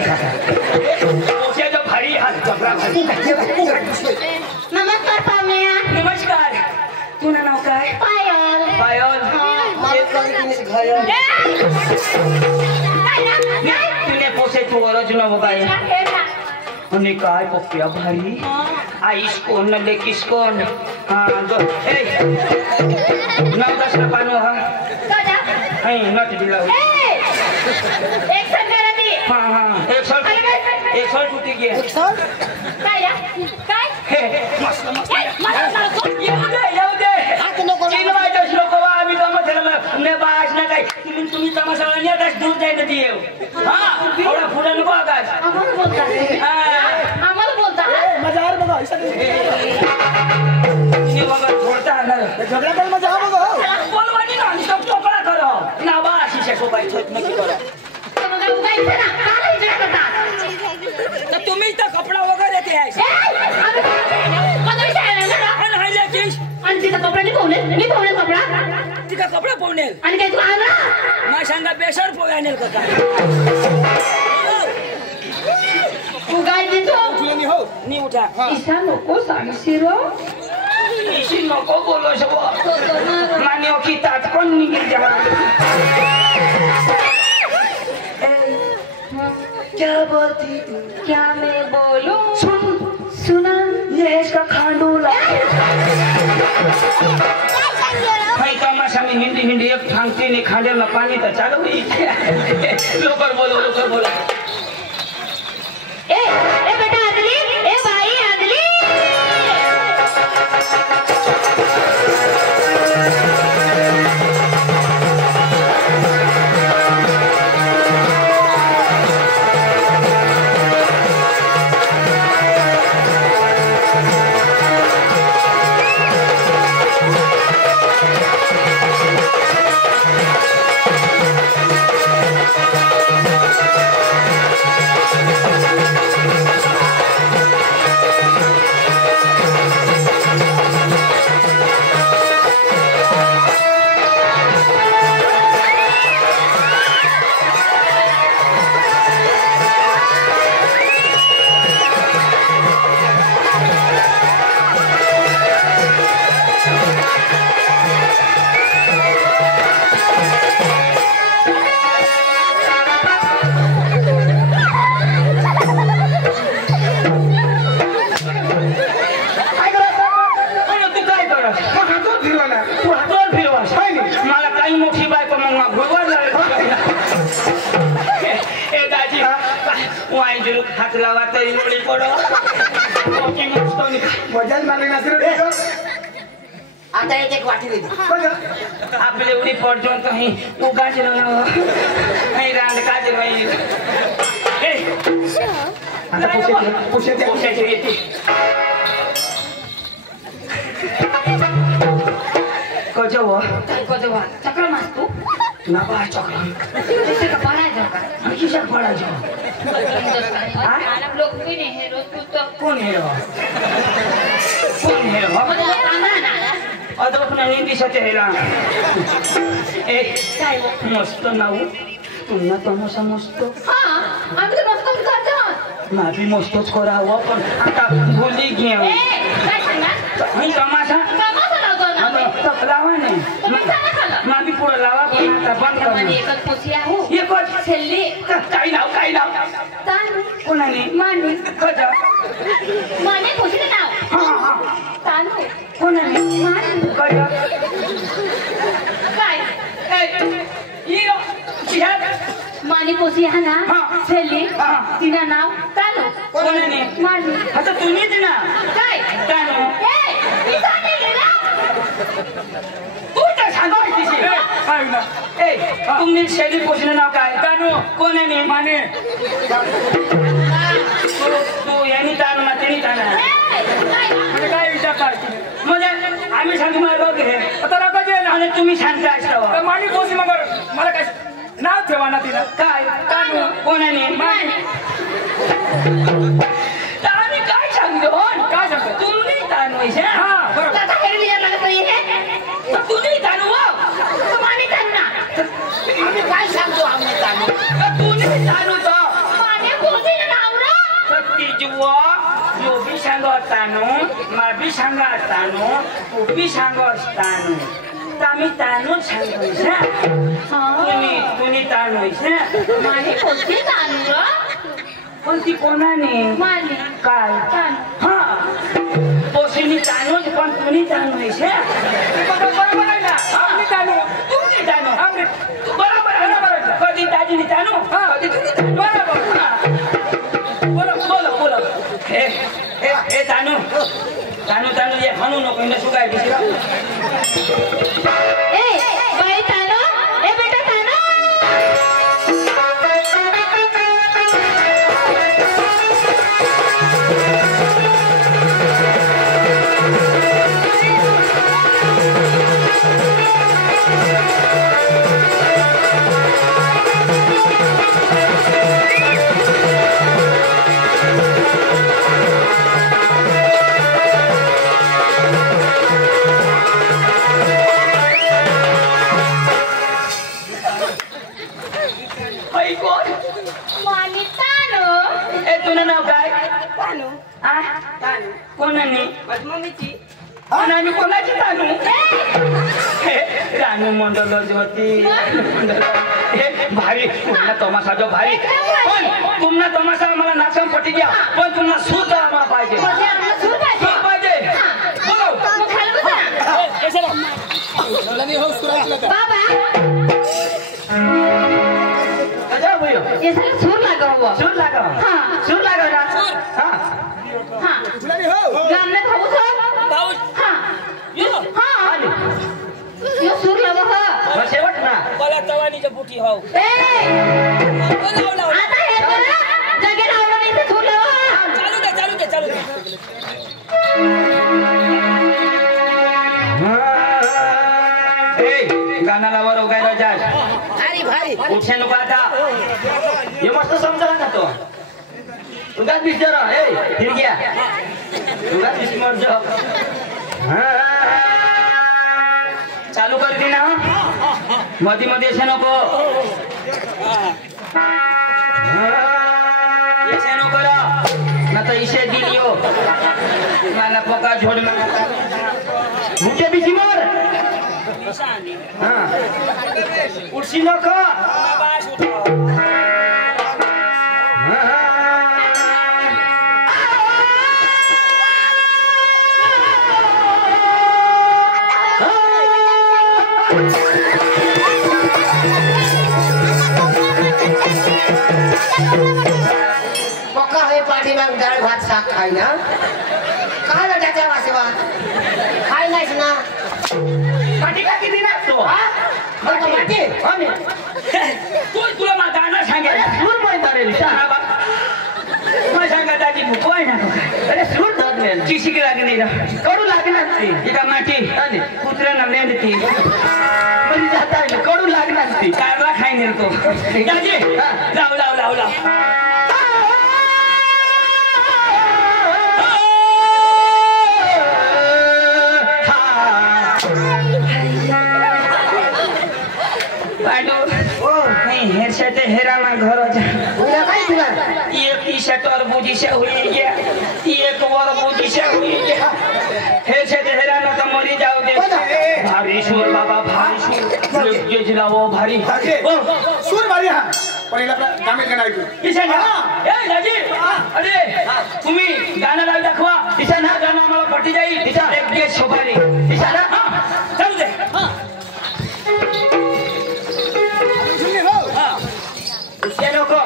ओशे जो भारी हात चपरा भारी नमस्कार पाहुण्या नमस्कार तुझं नाव काय पायल पायल घायल तुने पोसे तू गरज न काय आणि काय पप्प्या भारी आईस कोण न लेकीस कोण हा ए नाव कसं पानो हा नाही नट दिला एक संध्याला ती हा एक सॉल टुटी गया काय हे मस्त मस्त येऊ दे हात नको तीन वाजता लोक आम्ही तमाशाला ने बास ना काय तुम्ही तमाशाला नेताच दूर जाय ना ती हा थोडा पुढे नको आकाश आम्हाला बोलता मजा बघा हे बघा थोडता आला झगडा पण मजा बघा बोलवानी ना आणि सब टोकळा करो ना बा अशी सोबाई छोट नकी करो तर तुम्ही तर कपडा वगैरे ते आहे आणि तिचा कपडा मी पाहुणे कपडा तिका कपडा पाहुणे आणि काय तू आणला मा सांगा बेसर पोय आणेल का काय तू काय देतो हो नी उठा ईशा नको सांगशिरो इशी नको बोलो सब मान्यो की तात कोण निघेल जेव्हा क्या बोलती क्या मैं बोलूं सुना ये इसका खांडूला भाई तमाशा में हिंदी एक फांगती ने खांडे में पानी तो चालू ही लोकर बोलो ए बेटा आदली ए भाई आदली हाथ लावा तो इमोड़ी पड़ो ओके मस्त नहीं मजाच मारली नासिर आता एक वाटी दे आपले उडी पडजो तो ही उगाच नहीं रांड काज नहीं ए आता पुशे येते कजवा चक्र मारतो ना बा चक्र किसी का पड़ा है का किसा पड़ा जो लोग भी नहीं है रोज तो कौन है अदोक ना हिंदी सते हेला ए मस्त नाऊ तुमना तमाशा मस्त हाँ हम तो मस्त करते हैं ना भी मस्तच करावा पण आता भूली गया काय सांगा मी तमाशा लावतो ना तक लावा नाही ना भी पुढे लावा पण आता बंद कर मैंने एकच पोसिया हो एकच छेल्ली काय नाव तान कोणाने माने कजा माने पोसिले नाव हा तानू कोणाने माने कजा काय हिरो जिहाद माने पोसिया ना हाँ. छेल्ली हाँ. तिना नाव तानू कोणाने माने आता तुम्हीच ना काय तानू मी जाणे गेला तू तर सांगायची काय ना ए तुम्ही शैली पोषण नाव काय तानू कोणाने माने तू यांनी ताण मातेनी ताण म्हणजे काय विचार काय म्हणजे आम्ही सांगू मला बघ हे आता नका जे ना आणि तुम्ही सांगता असता तर मानी कोसी मग मला काय नाव ठेवा ना तिला काय तानू कोणाने माने आम्ही काय सांगतो काय सांगतो तुम्ही ताण व्हायचे हा बरोबर आता हे विचार लागत नाही हे तर तुम्ही ताण तो माने तानना आम्ही काय सांगतो आम्ही तानू तुम्ही ताण होता माने पोसिले नाव रा सत्ती जुवा जो भी सांगत तानू माबी सांगा तानू उबी सांगा तानू तामी तानू सांगोस तुनी तानूस माने कोणती तानू ग पण ती कोणाने माने काय तानू हा पोशिनी तानूच पण तुनी तानूस बरोबर आहे ना आम्ही तानू तुम्ही तानू आम्ही बरोबर आहे कधी दाजीनी तानू कधी तुम्ही तानू बरोबर बोलो ए तानू ये म्हणू नको इने सुगाय दिसला ए बाई तानू ए बेटा तानू माने तानू ए तुझं नाव काय तानू आ तानू कोणाने माझी मम्मीची आणि कोणाची तानू हे रानू मंडल ज्योती हे भारी तुम्हाला तमाशा जो भारी पण तुम्हाला तमाशा मला नाचम पटी द्या पण तुम्हाला सूत आम्हाला पाहिजे म्हणजे आम्हाला सूर पाहिजे सूत पाहिजे बोलो मग खाली बसा बाबा अजा भैया ये साला सूर लगा हुआ सूर लगाओ हाँ। सूर लगाओ ना हाँ हाँ गामने भाऊस हो भाऊस हाँ हाँ आली यो सूर लगा हो बस शेवट ना मला तवानीच्या बुटी हो ए आता हे करा जगे लावलं नाही तर सूर लगा हो चालू दे ए गाना लावा रोगायला जा उठे नको आता हे मस्त समजला ना तो तुझा बिचार ए फिर गया तुझा बिस्मर जो चालू कर दी ना मध्ये मध्ये असे नको ऐसे नको करा ना तो इसे दिलियो मला पोका झोड में मुझे बिस्मर हाँ उठसी नको पक्का है पार्टी में दाल भात साग खाई ना कहाँ लटाच्या वासेवा खाई नाहीस ना पाठी का किती ना तो पाठी आम्ही तुला मा गाणं सांगेल सूर म्हणता रे मग सांगा दादी पोय ना अरे सूर धरले चिशिक लागली ना कडू लागणार ती एका माठी आणि कुत्र्याला मेंढती म्हणजे जाता कडू लागणार ती कारला खाईन तो दादी लाव हेराना घर उद्या काय तुला एक टी-शर्ट और बूझी से हुई गया एक और बूझी से हुई गया हे से हेराना तो मरी जाओ दे भारी शोर बाबा भारी शोर ये जिलाओ भारी सूर भारी हा पहिला गामेल का नाही इसे ना ए दाजी अरे तुम्ही गाणं लावून दाखवा इसे ना गाणं आम्हाला पटी जाईल इसे एक दिवस शोभारी इसे ना चालू दे ये नको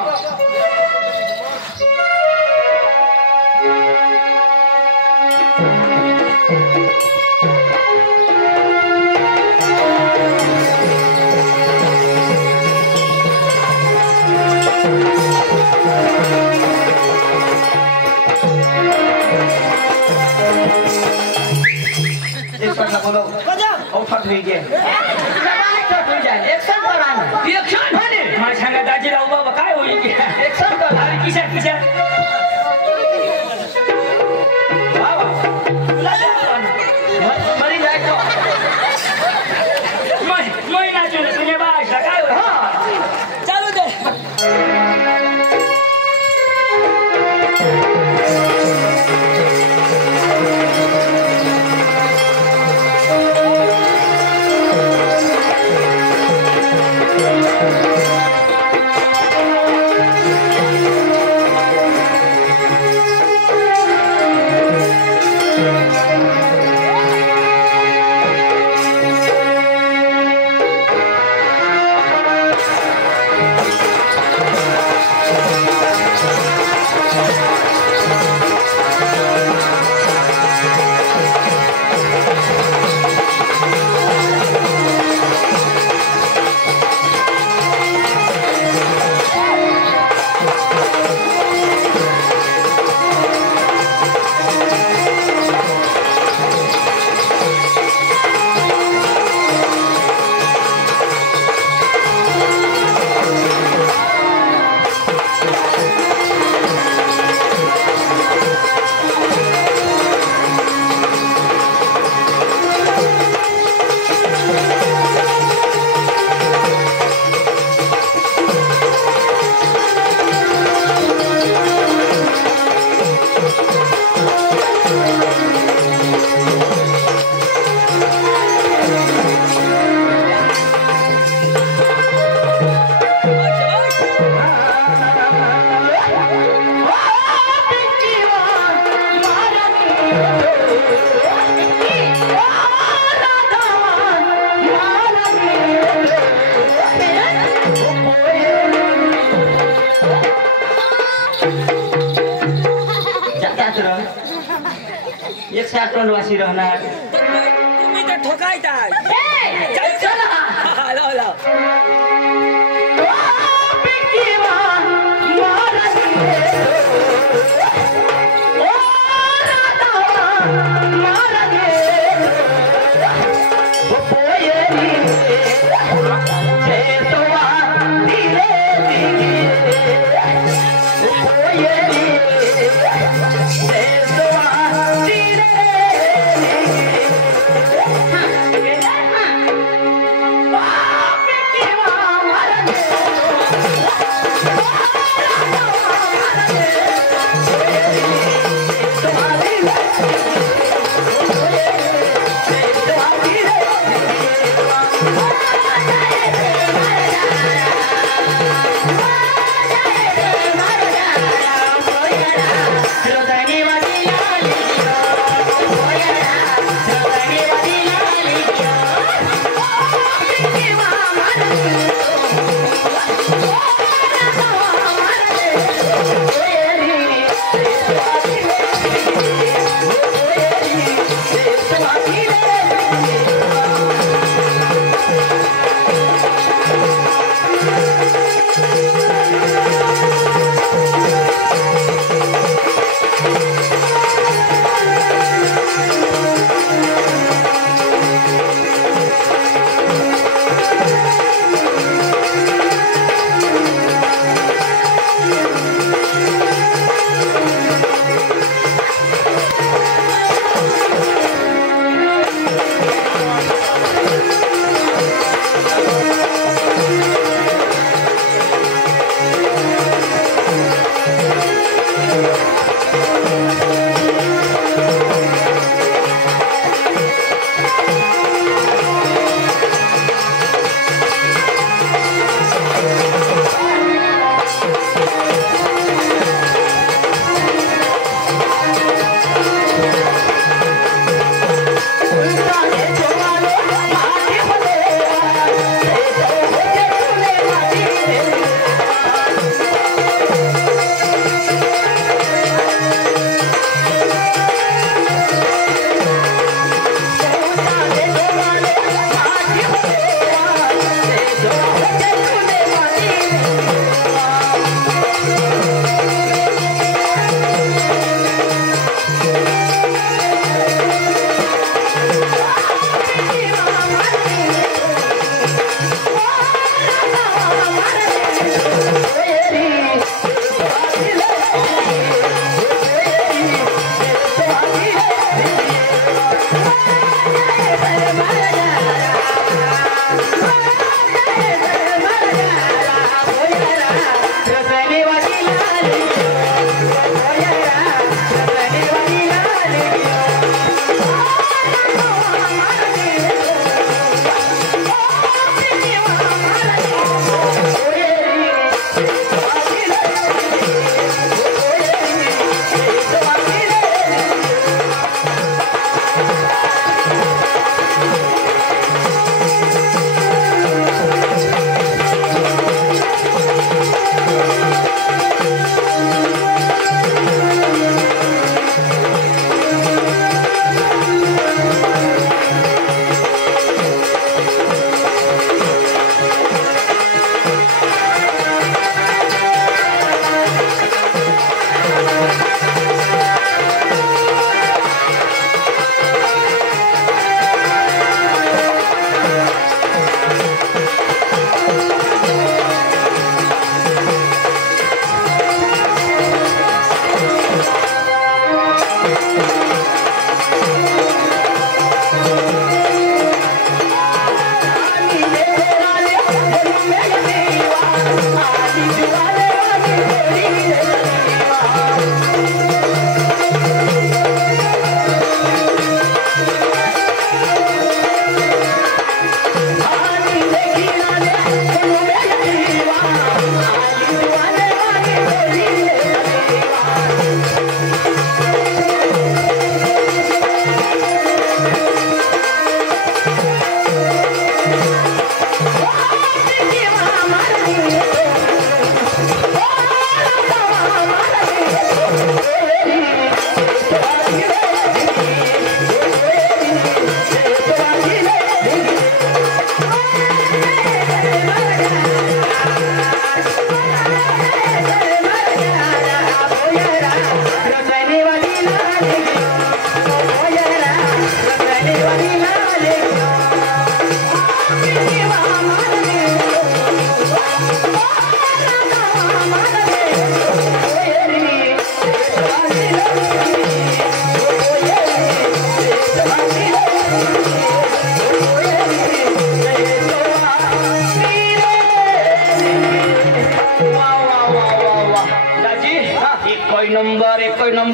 बोलो औफत हुई गया एक्शन करा एक्शन माझ्या सांगा दाजी राहू बाबा काय होईल एक्शन कर अरे किशा मरी जायचं मैं नाचू ना तुझे बाळा काय होईल चालू दे सातोंड वासी राहणार तुम्ही तर ठोकायताय ए, चला. लो लो ओ पिंकीवा मारती ओ राधावा मारती ओ पोयरी जेसवा धीरे धीरे ओ पोयरी जेसवा धीरे धीरे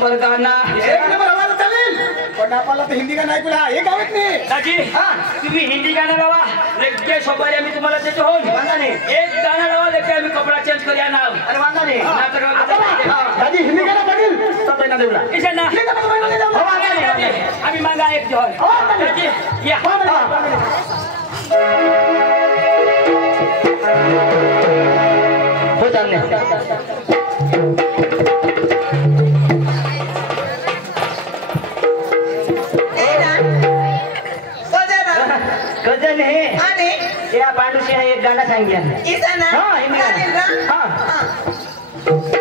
नंबर गाणं एक नंबर आवाज चालेल पण आपल्याला तर हिंदी गाणं ऐकूया हे गावत नाही दाजी तुम्ही हिंदी गाणं गावा लेके सोबत आम्ही तुम्हाला देतो हो एक गाणं गावा लेके आम्ही कपडा चेंज करूया नाव अरे वांदा नाही दादी हिंदी गाणं बघील सब महिना देऊला इसे ना हिंदी गाणं महिना देऊला हो दाजी आम्ही मागा एक जोर दाजी या हो चालले गजल हे आणि या पांडुशी एक गाणं सांगिया इथं ना हा, हिंदी गाणं. चालेल ना? हा. हा.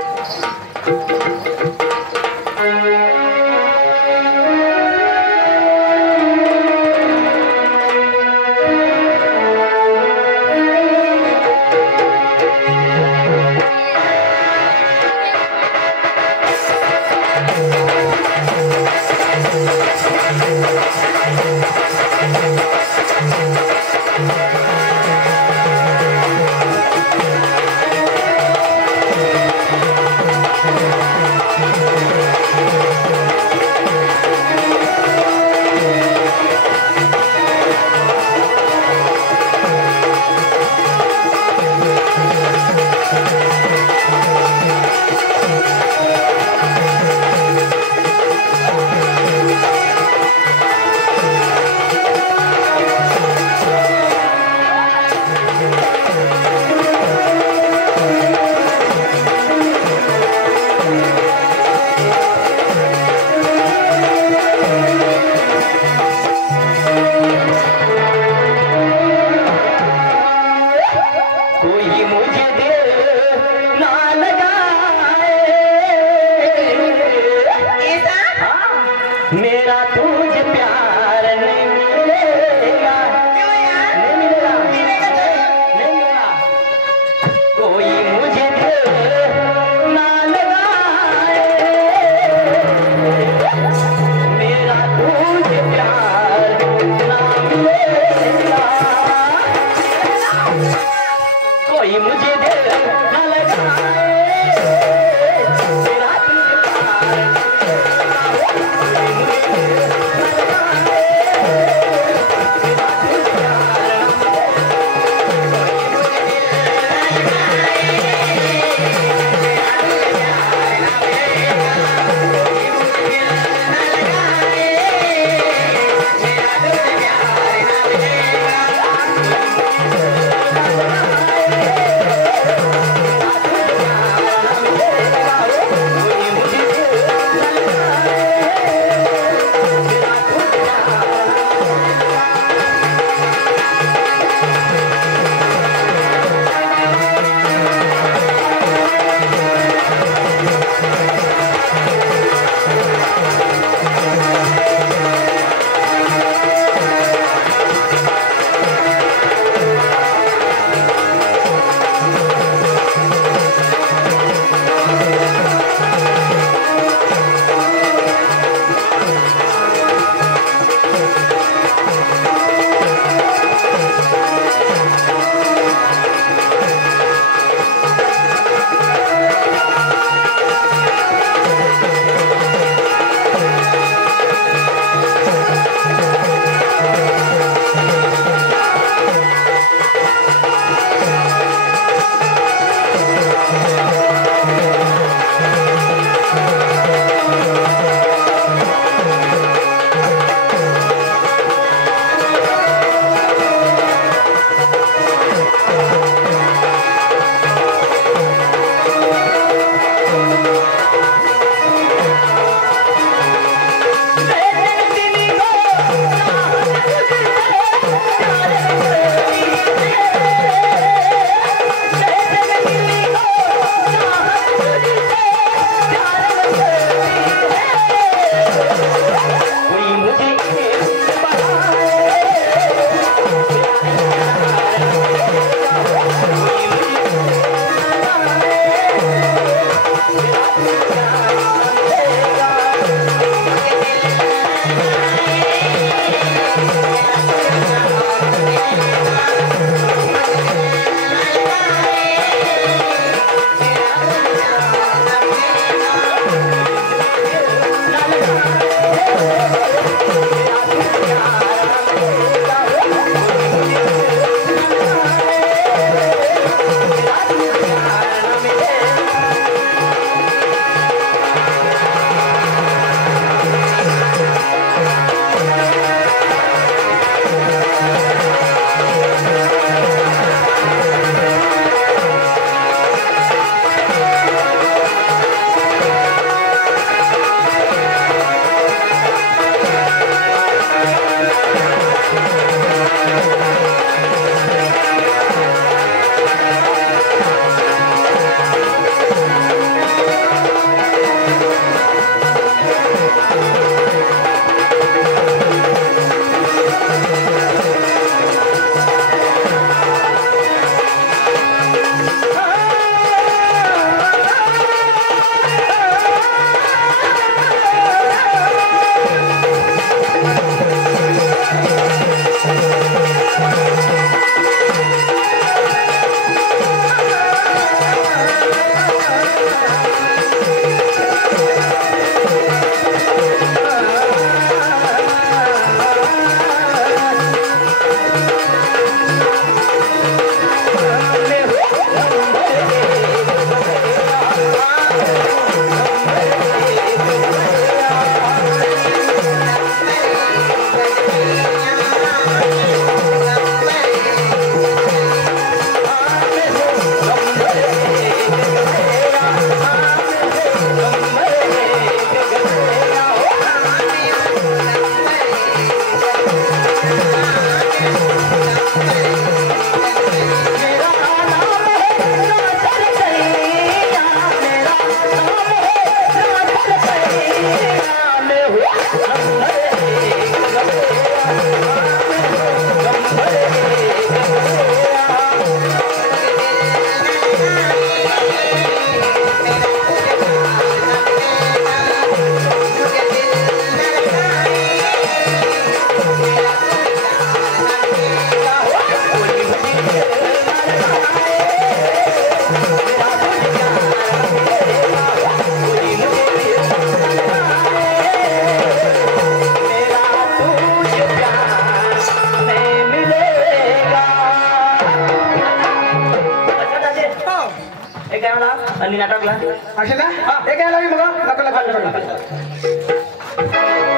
आणि नाटकला असे ना हे काय लागेल बघा नकल नकल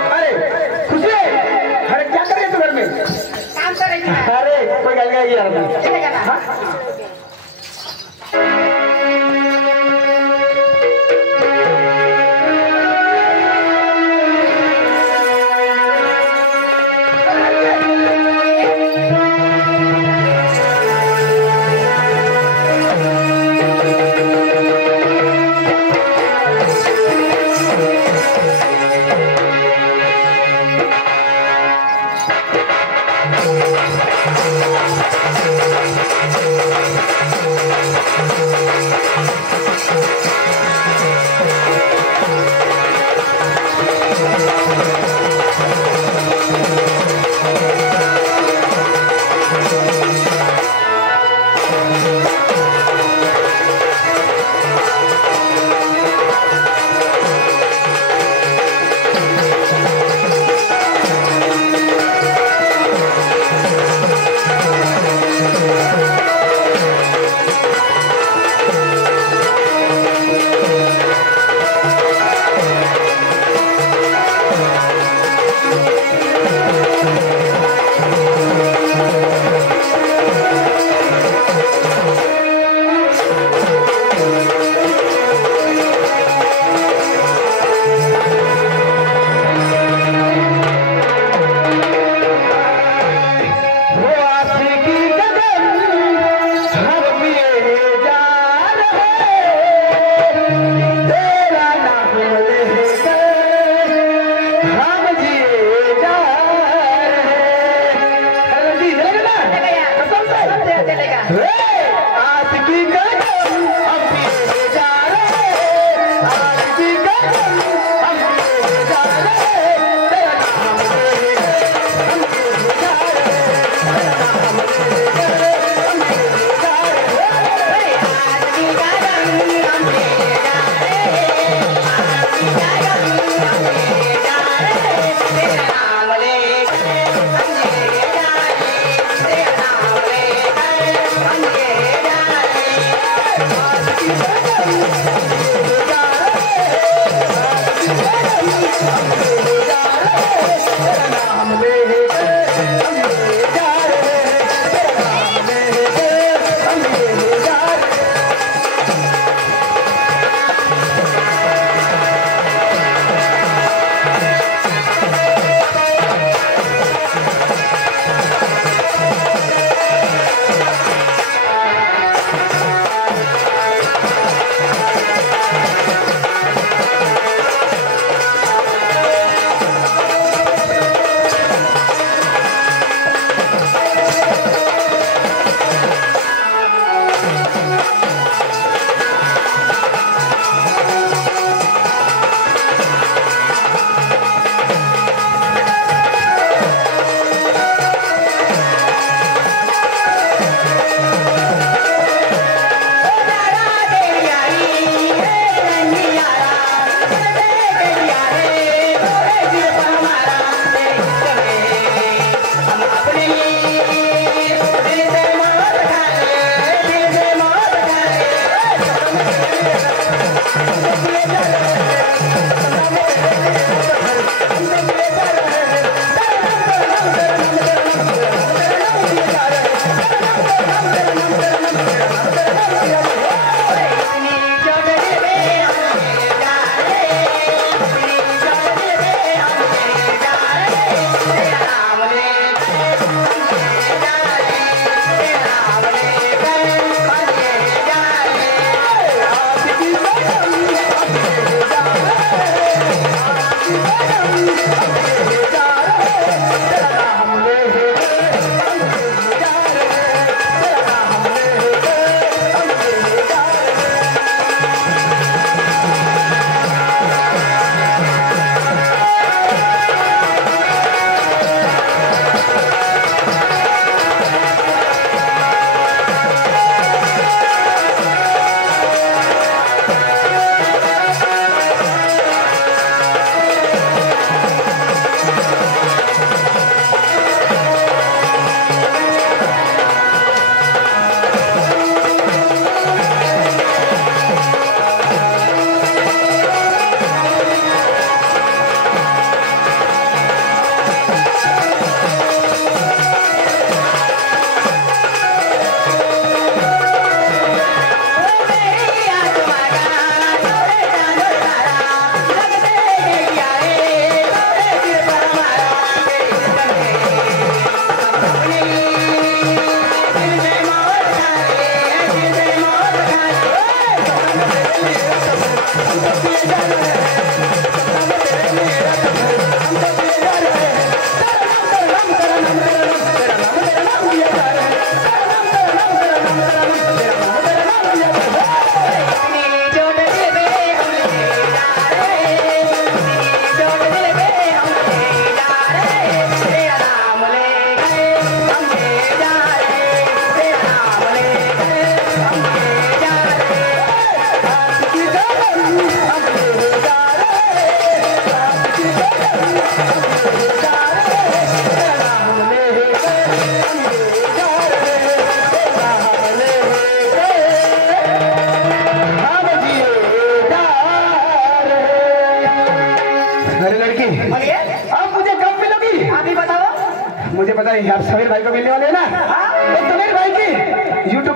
अरे खुशी अरे क्या कर रहे तू घर में काम करायचं अरे कोई गाली आएगी यार हाँ? I'm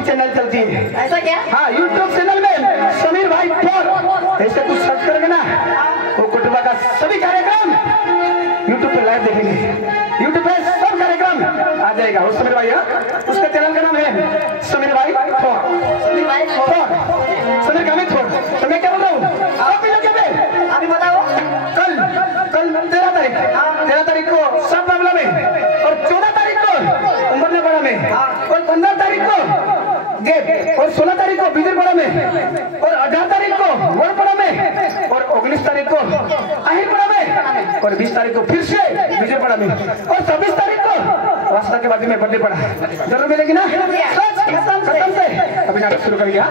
चैनल चलती है। ऐसा क्या? हाँ, यूट्यूब चैनल में समीर भाई फोर ऐसे कुछ सर्च करेंगे ना, वो कुटुंबा का सभी कार्यक्रम यूट्यूब पे लाइव देखेंगे। यूट्यूब पे सब कार्यक्रम आ जाएगा। वो समीर भाई, उसका चैनल का नाम है समीर भाई फोर। समीर गामित फोर। तो मैं क्या बोल रहा हूँ, आप भी लोग क्या पे अभी बताओ। कल 13 तारीख को सब मामला में, और 14 तारीख को उमरनेपाड़ा में, और 15 तारीख को गेट, और 16 तारीख को बिजरपाड़ा में, और 18 तारीख को गोलपाड़ा में, और 19 तारीख को আহিरपाड़ा में, और 20 तारीख को फिर से बिजरपाड़ा में, और 26 तारीख को रास्ता के बाजू में बर्थडे पड़ा। जरूर मिलेगी ना? खत्म से अभी नाटक शुरू कर दिया।